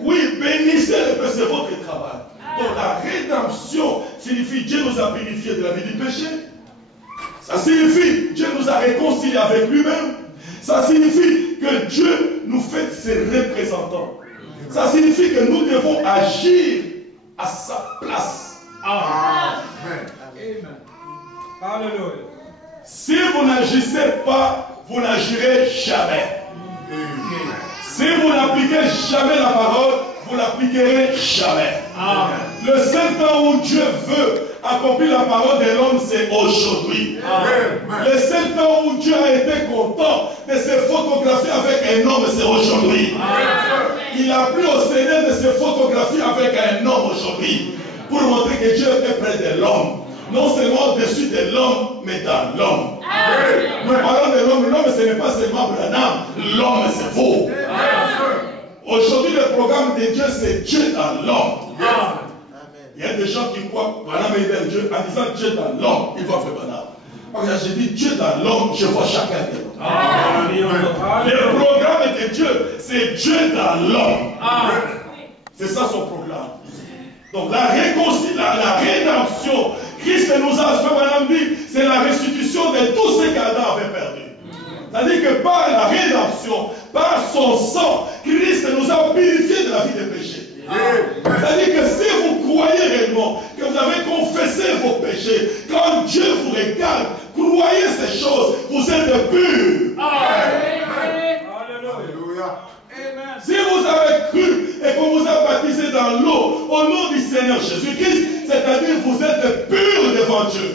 Oui, bénissez c'est votre travail. Donc la rédemption signifie Dieu nous a purifiés de la vie du péché. Ça signifie Dieu nous a réconciliés avec lui-même. Ça signifie que Dieu nous fait ses représentants. Ça signifie que nous devons agir à sa place. Amen. Alléluia. Si vous n'agissez pas, vous n'agirez jamais. Si vous n'appliquez jamais la parole, vous l'appliquerez jamais. Le seul temps où Dieu veut accomplir la parole de l'homme, c'est aujourd'hui. Le seul temps où Dieu a été content de se photographier avec un homme, c'est aujourd'hui. Il a plu au Seigneur de se photographier avec un homme aujourd'hui, pour montrer que Dieu est près de l'homme. Non seulement au-dessus de l'homme, mais dans l'homme. Parlant de l'homme, l'homme ce n'est pas seulement Branham, l'homme c'est vous. Aujourd'hui, le programme de Dieu, c'est Dieu dans l'homme. Il y a des gens qui croient que Branham est Dieu, en disant Dieu dans l'homme, ils vont faire Branham. Quand j'ai dit Dieu dans l'homme, je vois chacun de nous. Le programme de Dieu, c'est Dieu dans l'homme. C'est ça son programme. Donc la rédemption, Christ nous a fait, Madame dit, c'est la restitution de tout ce qu'Adam avait perdu. C'est-à-dire que par la rédemption, par son sang, Christ nous a purifié de la vie des péchés. C'est-à-dire que si vous croyez réellement que vous avez confessé vos péchés, quand Dieu vous regarde, croyez ces choses, vous êtes purs. Alléluia. Si vous avez cru et qu'on vous a baptisé dans l'eau au nom du Seigneur Jésus-Christ, c'est-à-dire vous êtes purs devant Dieu.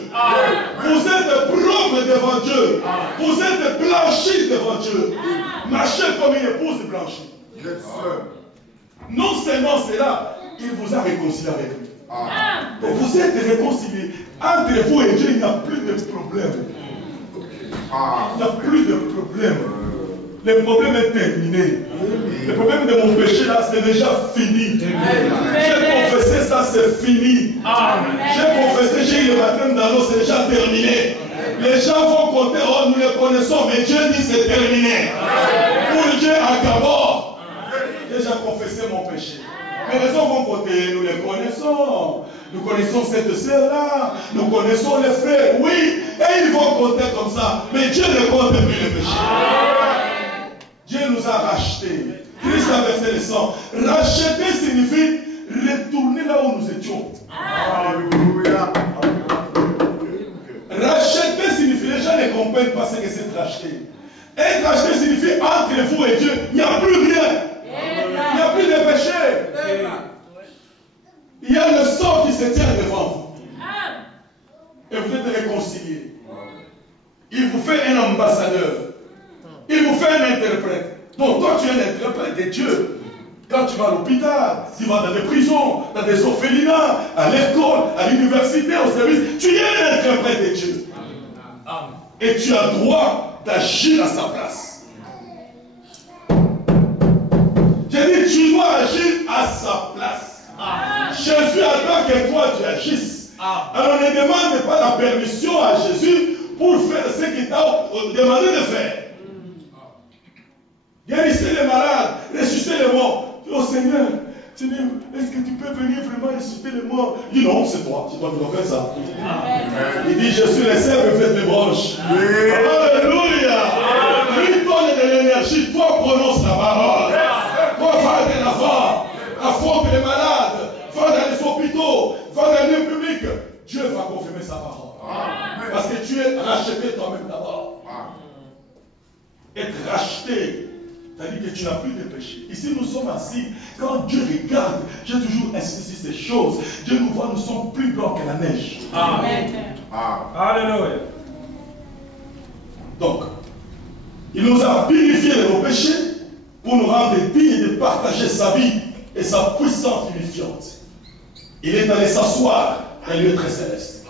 Vous êtes propres devant Dieu. Vous êtes blanchis devant Dieu. Marchez comme une épouse blanchie. Non seulement cela, il vous a réconcilié avec lui. Donc vous êtes réconciliés. Entre vous et Dieu, il n'y a plus de problème. Il n'y a plus de problème. Le problème est terminé. Le problème de mon péché là, c'est déjà fini. J'ai confessé ça, c'est fini. J'ai confessé, j'ai eu le baptême dans l'eau, c'est déjà terminé. Les gens vont compter, oh nous les connaissons, mais Dieu dit c'est terminé. Pour Dieu à Gabor, j'ai déjà confessé mon péché. Mais les gens vont compter, nous les connaissons. Nous connaissons cette sœur-là, nous connaissons les frères, oui, et ils vont compter comme ça. Mais Dieu ne compte plus les péchés. Dieu nous a rachetés. Christ a versé le sang. Racheter signifie retourner là où nous étions. Alléluia. Racheter signifie, les gens ne comprennent pas ce que c'est racheter. Être racheté signifie entre vous et Dieu, il n'y a plus rien. Il n'y a plus de péché. Il y a le sang qui se tient devant vous. Et vous êtes réconciliés. Il vous fait un ambassadeur. Il vous fait un interprète. Donc toi tu es un interprète de Dieu. Quand tu vas à l'hôpital, tu vas dans des prisons, dans des orphelinats, à l'école, à l'université, au service, tu es un interprète de Dieu. Et tu as droit d'agir à sa place. J'ai dit, tu dois agir à sa place. Jésus attend que toi tu agisses. Alors ne demande pas la permission à Jésus pour faire ce qu'il t'a demandé de faire. Guérissez les malades, ressuscitez les morts. Oh Seigneur, est-ce que tu peux venir vraiment ressusciter les morts? Il dit non, c'est toi qui dois faire ça. Il dit, je suis le Seigneur, faites les branches. Alléluia. Lui donne de l'énergie, toi prononce la parole. Toi va de l'avant, affronte les malades, va dans les hôpitaux, va dans les lieux publics. Dieu va confirmer sa parole. Parce que tu es racheté toi-même d'abord. Être racheté, c'est-à-dire que tu n'as plus de péché. Ici, nous sommes assis. Quand Dieu regarde, j'ai toujours insisté sur ces choses. Dieu nous voit, nous sommes plus blancs que la neige. Amen. Alléluia. Donc, il nous a purifiés de nos péchés pour nous rendre dignes de partager sa vie et sa puissance unifiante. Il est allé s'asseoir dans le lieu très céleste.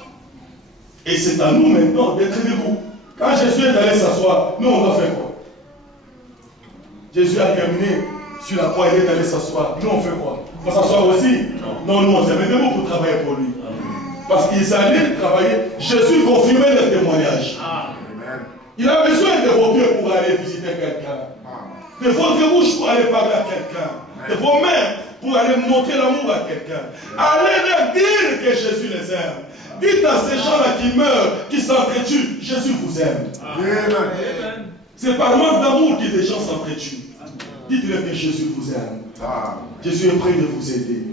Et c'est à nous maintenant d'être debout. Quand Jésus est allé s'asseoir, nous on doit faire quoi? Jésus a terminé sur la croix, il est allé s'asseoir. Nous on fait quoi? On va s'asseoir aussi? Non, nous on s'est mis debout pour travailler pour lui. Parce qu'ils allaient travailler. Jésus confirmait le témoignage. Il a besoin de vos pieds pour aller visiter quelqu'un. De votre bouche pour aller parler à quelqu'un. De vos mains pour aller montrer l'amour à quelqu'un. Allez leur dire que Jésus les aime. Dites à ces gens-là qui meurent, qui s'entretuent, Jésus vous aime. C'est par manque d'amour que les gens s'entretuent. Dites-leur que Jésus vous aime. Jésus est prêt de vous aider.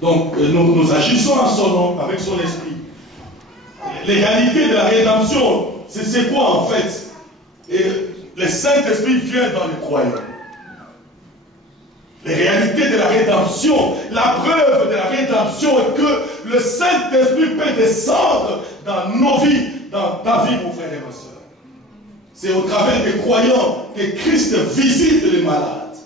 Donc nous agissons en son nom, avec son esprit. Les réalités de la rédemption, c'est quoi en fait? Et le Saint-Esprit vient dans les croyants. Les réalités de la rédemption, la preuve de la rédemption est que le Saint-Esprit peut descendre dans nos vies, dans ta vie, mon frère et ma soeur. C'est au travers des croyants que Christ visite les malades,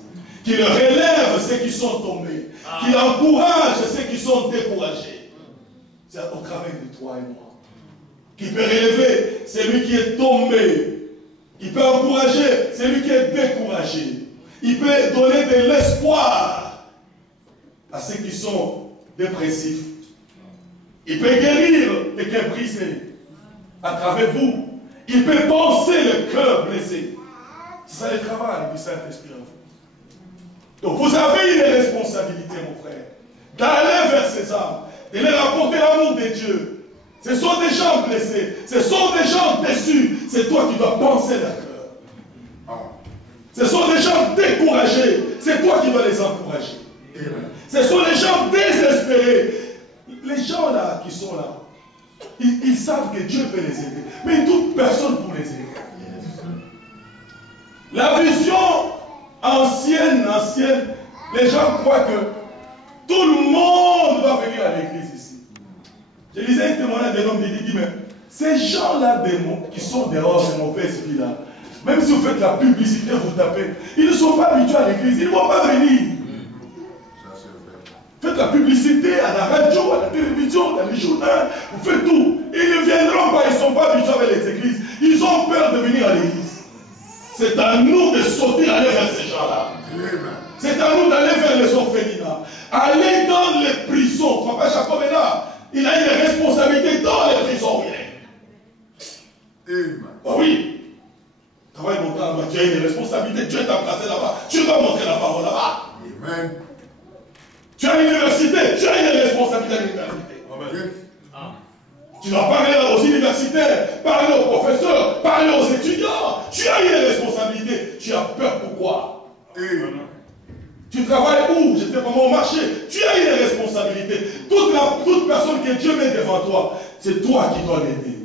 qu'il relève ceux qui sont tombés, qu'il encourage ceux qui sont découragés. C'est au travers de toi et moi. Qu'il peut relever celui qui est tombé. Il peut encourager celui qui est découragé. Il peut donner de l'espoir à ceux qui sont dépressifs. Il peut guérir les cœurs brisés à travers vous. Il peut penser le cœur blessé. C'est ça le travail du Saint-Esprit en vous. Donc vous avez une responsabilité, mon frère, d'aller vers ces âmes, de leur apporter l'amour de Dieu. Ce sont des gens blessés, ce sont des gens déçus. C'est toi qui dois penser leur cœur. Ce sont des gens découragés, c'est toi qui dois les encourager. Ce sont des gens désespérés. Les gens là qui sont là, ils savent que Dieu peut les aider, mais toute personne pour les aider. La vision ancienne, les gens croient que tout le monde doit venir à l'église ici. Je lisais un témoignage d'un homme qui dit, mais ces gens-là qui sont dehors, ces mauvaises vies-là, même si vous faites la publicité, vous tapez, ils ne sont pas habitués à l'église, ils ne vont pas venir. Faites la publicité à la radio, à la télévision, dans les journaux, vous faites tout. Ils ne viendront pas, ils ne sont pas habitués avec les églises. Ils ont peur de venir à l'église. C'est à nous de sortir, aller vers ces gens-là. C'est à nous d'aller vers les orphelinats. Aller dans les prisons. Papa Jacob est là. Il a une responsabilité dans les prisons où il est. Oh oui. Travaille mon temps, tu as une responsabilité. Dieu t'a placé là-bas. Tu dois montrer la parole là-bas. Amen. Tu as une université, tu as une responsabilité à l'université. Tu dois parler aux universitaires, parler aux professeurs, parler aux étudiants. Tu as une responsabilité. Tu as peur pourquoi? Tu travailles où? Je sais comment marcher. Tu as une responsabilité. Toute personne que Dieu met devant toi, c'est toi qui dois l'aider.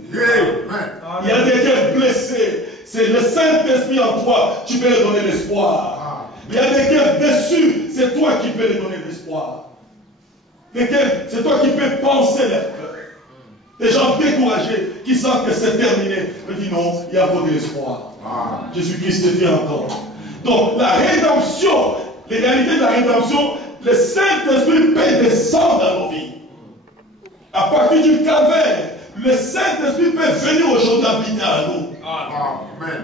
Il y a des cœurs blessés. C'est le Saint-Esprit en toi. Tu peux leur donner l'espoir. Il y a des cœurs déçus. C'est toi qui peux leur donner l'espoir. C'est toi qui peux penser leur cœur. Des gens découragés qui sentent que c'est terminé. Me disent non, il y a encore de l'espoir. Jésus-Christ vient encore. Donc la rédemption, les réalités de la rédemption, le Saint-Esprit peut descendre dans nos vies. À partir du calvaire, le Saint-Esprit peut venir aujourd'hui habiter à nous. Amen.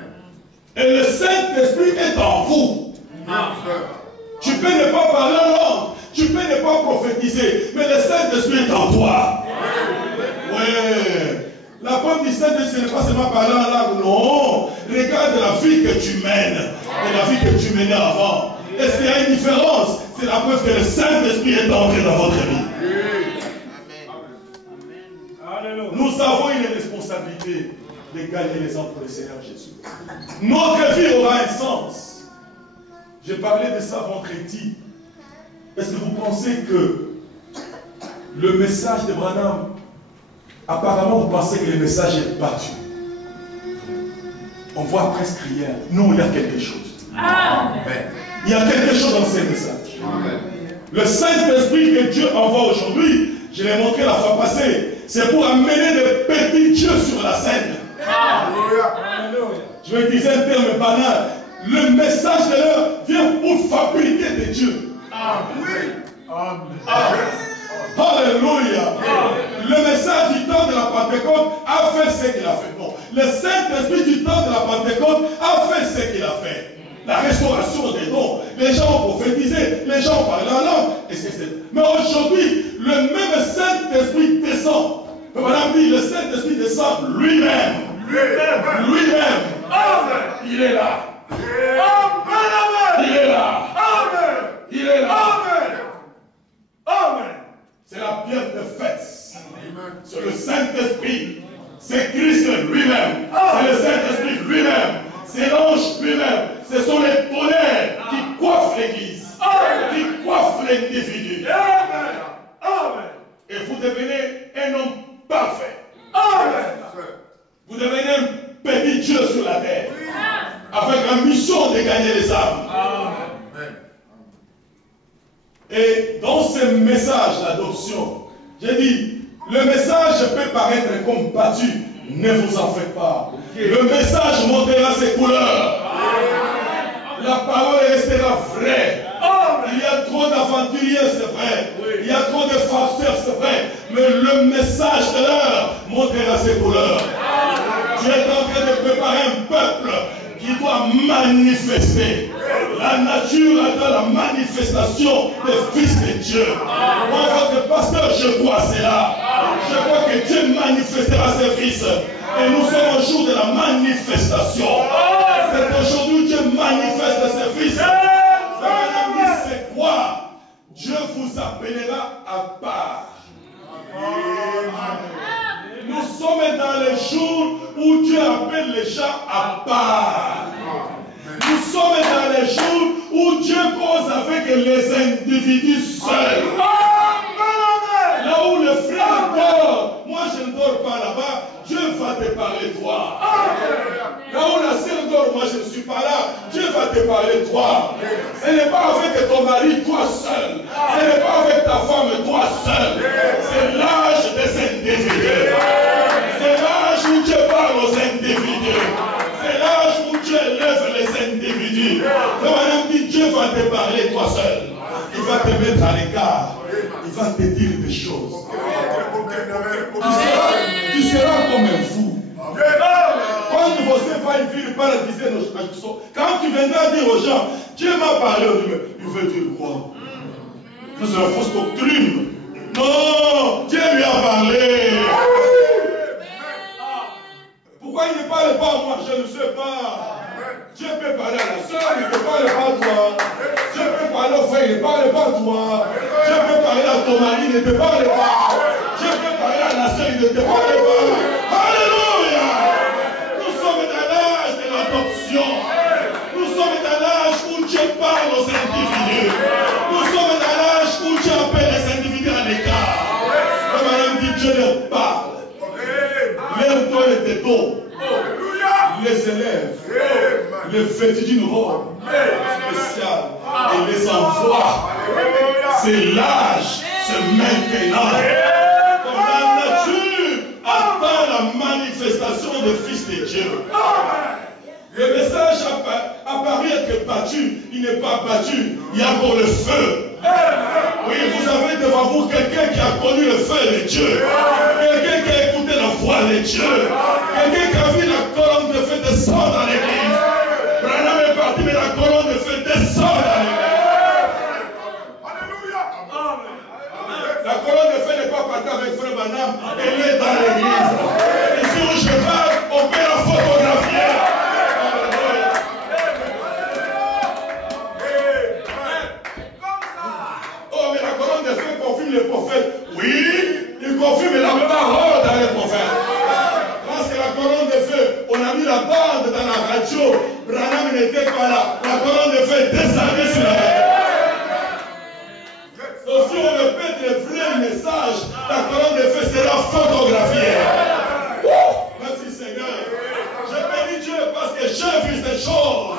Et le Saint-Esprit est en vous. Tu peux ne pas parler en langue, tu peux ne pas prophétiser, mais le Saint-Esprit est en toi. Oui. La preuve du Saint-Esprit, ce n'est pas seulement parler en langue, non. Regarde la vie que tu mènes et la vie que tu menais avant. Est-ce qu'il y a une différence? C'est la preuve que le Saint-Esprit est entré dans votre vie. Nous avons une responsabilité de gagner les âmes pour le Seigneur Jésus. Notre vie aura un sens. J'ai parlé de ça vendredi. Est-ce que vous pensez que le message de Branham, apparemment vous pensez que le message est battu? On voit presque rien. Non, il y a quelque chose. Amen. Il y a quelque chose dans ces messages. Amen. Le Saint-Esprit que Dieu envoie aujourd'hui, je l'ai montré la fois passée, c'est pour amener des petits dieux sur la scène. Alléluia. Je vais utiliser un terme banal. Le message de l'heure vient pour fabriquer des dieux. Amen. Amen. Alléluia. Le message du temps de la Pentecôte a fait ce qu'il a fait. Non. Le Saint-Esprit du temps de la Pentecôte a fait ce qu'il a fait. La restauration des dons. Les gens ont prophétisé, les gens ont parlé en langue. Mais aujourd'hui, le même Saint-Esprit descend. Madame dit, le Saint-Esprit descend lui-même. Lui-même. Il est là. Il est là. Il est là. Amen. C'est la pierre de fête. C'est le Saint-Esprit. C'est Christ lui-même. C'est le Saint-Esprit lui-même. C'est l'ange lui-même. Ce sont les tonnerres qui coiffent l'église. Qui coiffent l'individu. Et vous devenez un homme parfait. Vous devenez un petit Dieu sur la terre. Avec la mission de gagner les âmes. message, l'adoption. J'ai dit, le message peut paraître combattu. Ne vous en faites pas. Le message montrera ses couleurs. La parole restera vraie. Il y a trop d'aventuriers, c'est vrai. Il y a trop de farceurs, c'est vrai. Mais le message de l'heure montrera ses couleurs. Tu es en train de préparer un peuple qui doit manifester. La nature attend la manifestation des fils de Dieu. Moi, votre pasteur, je crois à cela. Je crois que Dieu manifestera ses fils. Et nous sommes au jour de la manifestation. C'est aujourd'hui où Dieu manifeste ses fils. C'est quoi? Dieu vous appellera à part. Nous sommes dans les jours où Dieu appelle les gens à part. Nous sommes dans les jours où Dieu cause avec les individus seuls. Là où le frère dort, moi je ne dors pas là-bas, Dieu va te parler toi. Là où la sœur dort, moi je ne suis pas là, Dieu va te parler toi. Ce n'est pas avec ton mari, toi seul. Ce n'est pas avec ta femme, toi seul. C'est l'âge des individus. C'est l'âge où Dieu parle aux individus. C'est l'âge où Dieu élève les individus. Le madame dit, Dieu va te parler toi seul. Il va te mettre à l'écart. Il va te dire des choses. Tu seras comme un fou. Quand você vai vir para dizer às pessoas, quand tu viendras dire aux gens, Dieu m'a parlé, il veut dire quoi? Que c'est la fausse doctrine. Non, Dieu lui a parlé. Pourquoi il ne parle pas à moi? Je ne sais pas. Dieu peut parler à la soeur, il ne peut parler pas à toi. Dieu peut parler au frère, il ne parle pas à toi. Dieu peut parler à ton mari, il ne te parle pas. Dieu peut parler à la soeur, il ne te parle pas. Alléluia! Nous sommes dans l'âge de l'adoption. Nous sommes dans l'âge où Dieu parle aux individus. Nous sommes dans l'âge où Dieu appelle les individus à l'écart. Comme madame dit, Dieu leur parle. Leur donne des dons. Les élèves, les vêtus d'une robe spéciale et les envoie. C'est l'âge, c'est maintenant. Comme la nature attend la manifestation des fils de Dieu. Le message a paru être battu, il n'est pas battu, il y a encore le feu. Oui, vous avez devant vous quelqu'un qui a connu le feu de Dieu, quelqu'un qui a écouté la voix de Dieu, quelqu'un qui a vu la colonne de feu descendre dans l'église. Branham est parti, mais la colonne de feu descend dans l'église. La colonne de feu n'est pas partie avec frère Branham, elle est dans l'église. Ici où je parle, on peut la photographier. Les prophètes, oui, il confirme la parole dans les prophètes. Parce que la colonne de feu, on a mis la bande dans la radio, Branham n'était pas là, la colonne de feu descendait sur la radio. Donc si on répète les vrais messages, la colonne de feu sera photographiée. Merci Seigneur. Je bénis Dieu parce que j'ai vu ces choses.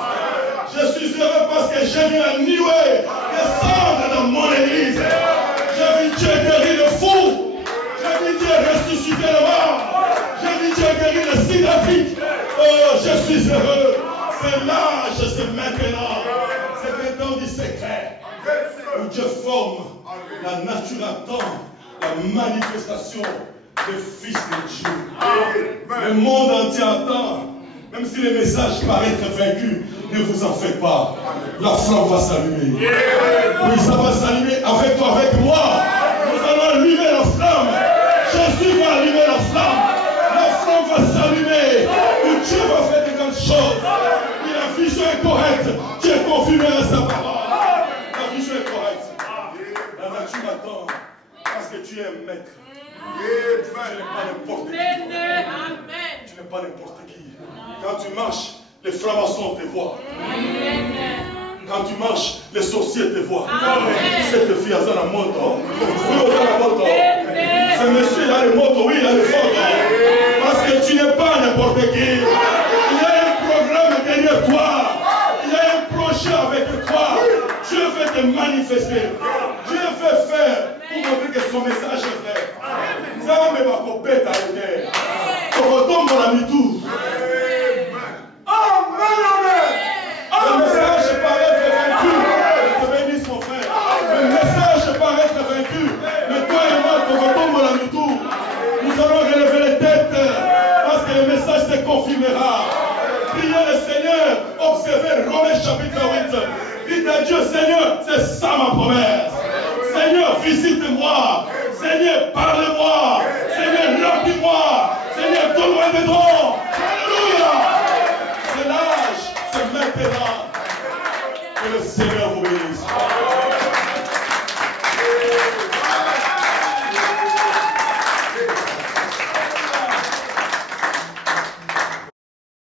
Je suis heureux parce que j'ai vu la nuée descendre dans mon église. J'ai vu Dieu guérir le fou. J'ai vu Dieu ressusciter le mort. J'ai vu Dieu guérir le sida-pique. Oh, je suis heureux. C'est l'âge, c'est maintenant. C'est un temps du secret. Où Dieu forme. La nature attend la manifestation des fils de Dieu. Le monde entier attend. Même si le message paraît être vaincu, ne vous en faites pas. La flamme va s'allumer. Oui, ça va s'allumer avec toi, avec moi. Nous allons allumer la flamme. Jésus va allumer la flamme. La flamme va s'allumer. Où Dieu va faire de grandes choses. Et la vision est correcte. Dieu confirmera sa parole. La vision est correcte. La nature attend. Parce que tu es un maître. Tu n'es pas n'importe qui. Tu n'es pas n'importe qui. Quand tu marches, les francs-maçons te voient. Quand tu marches, les sorciers te voient. Cette fille a la moto. Ce monsieur il a les motos, oui, il a les photos. Parce que tu n'es pas n'importe qui. Il y a un programme derrière toi. Il y a un projet avec toi. Dieu veut te manifester. Dieu veut faire pour son message, frère. Zame va kopeta ete. Tokotombo la mitou. Le message paraît être vaincu. Je te bénisse mon frère. Le message paraît être vaincu. Mais toi et moi, tokotombo la mitou. Nous allons relever les têtes. Parce que le message se confirmera. Priez le Seigneur. Observez Romains chapitre 8. Dites à Dieu, Seigneur, c'est ça ma promesse. Seigneur, visite-moi. Seigneur, parle-moi. Seigneur, remplis-moi. Seigneur, donne-moi des dons. Alléluia. C'est l'âge, c'est maintenant. Que le Seigneur vous bénisse.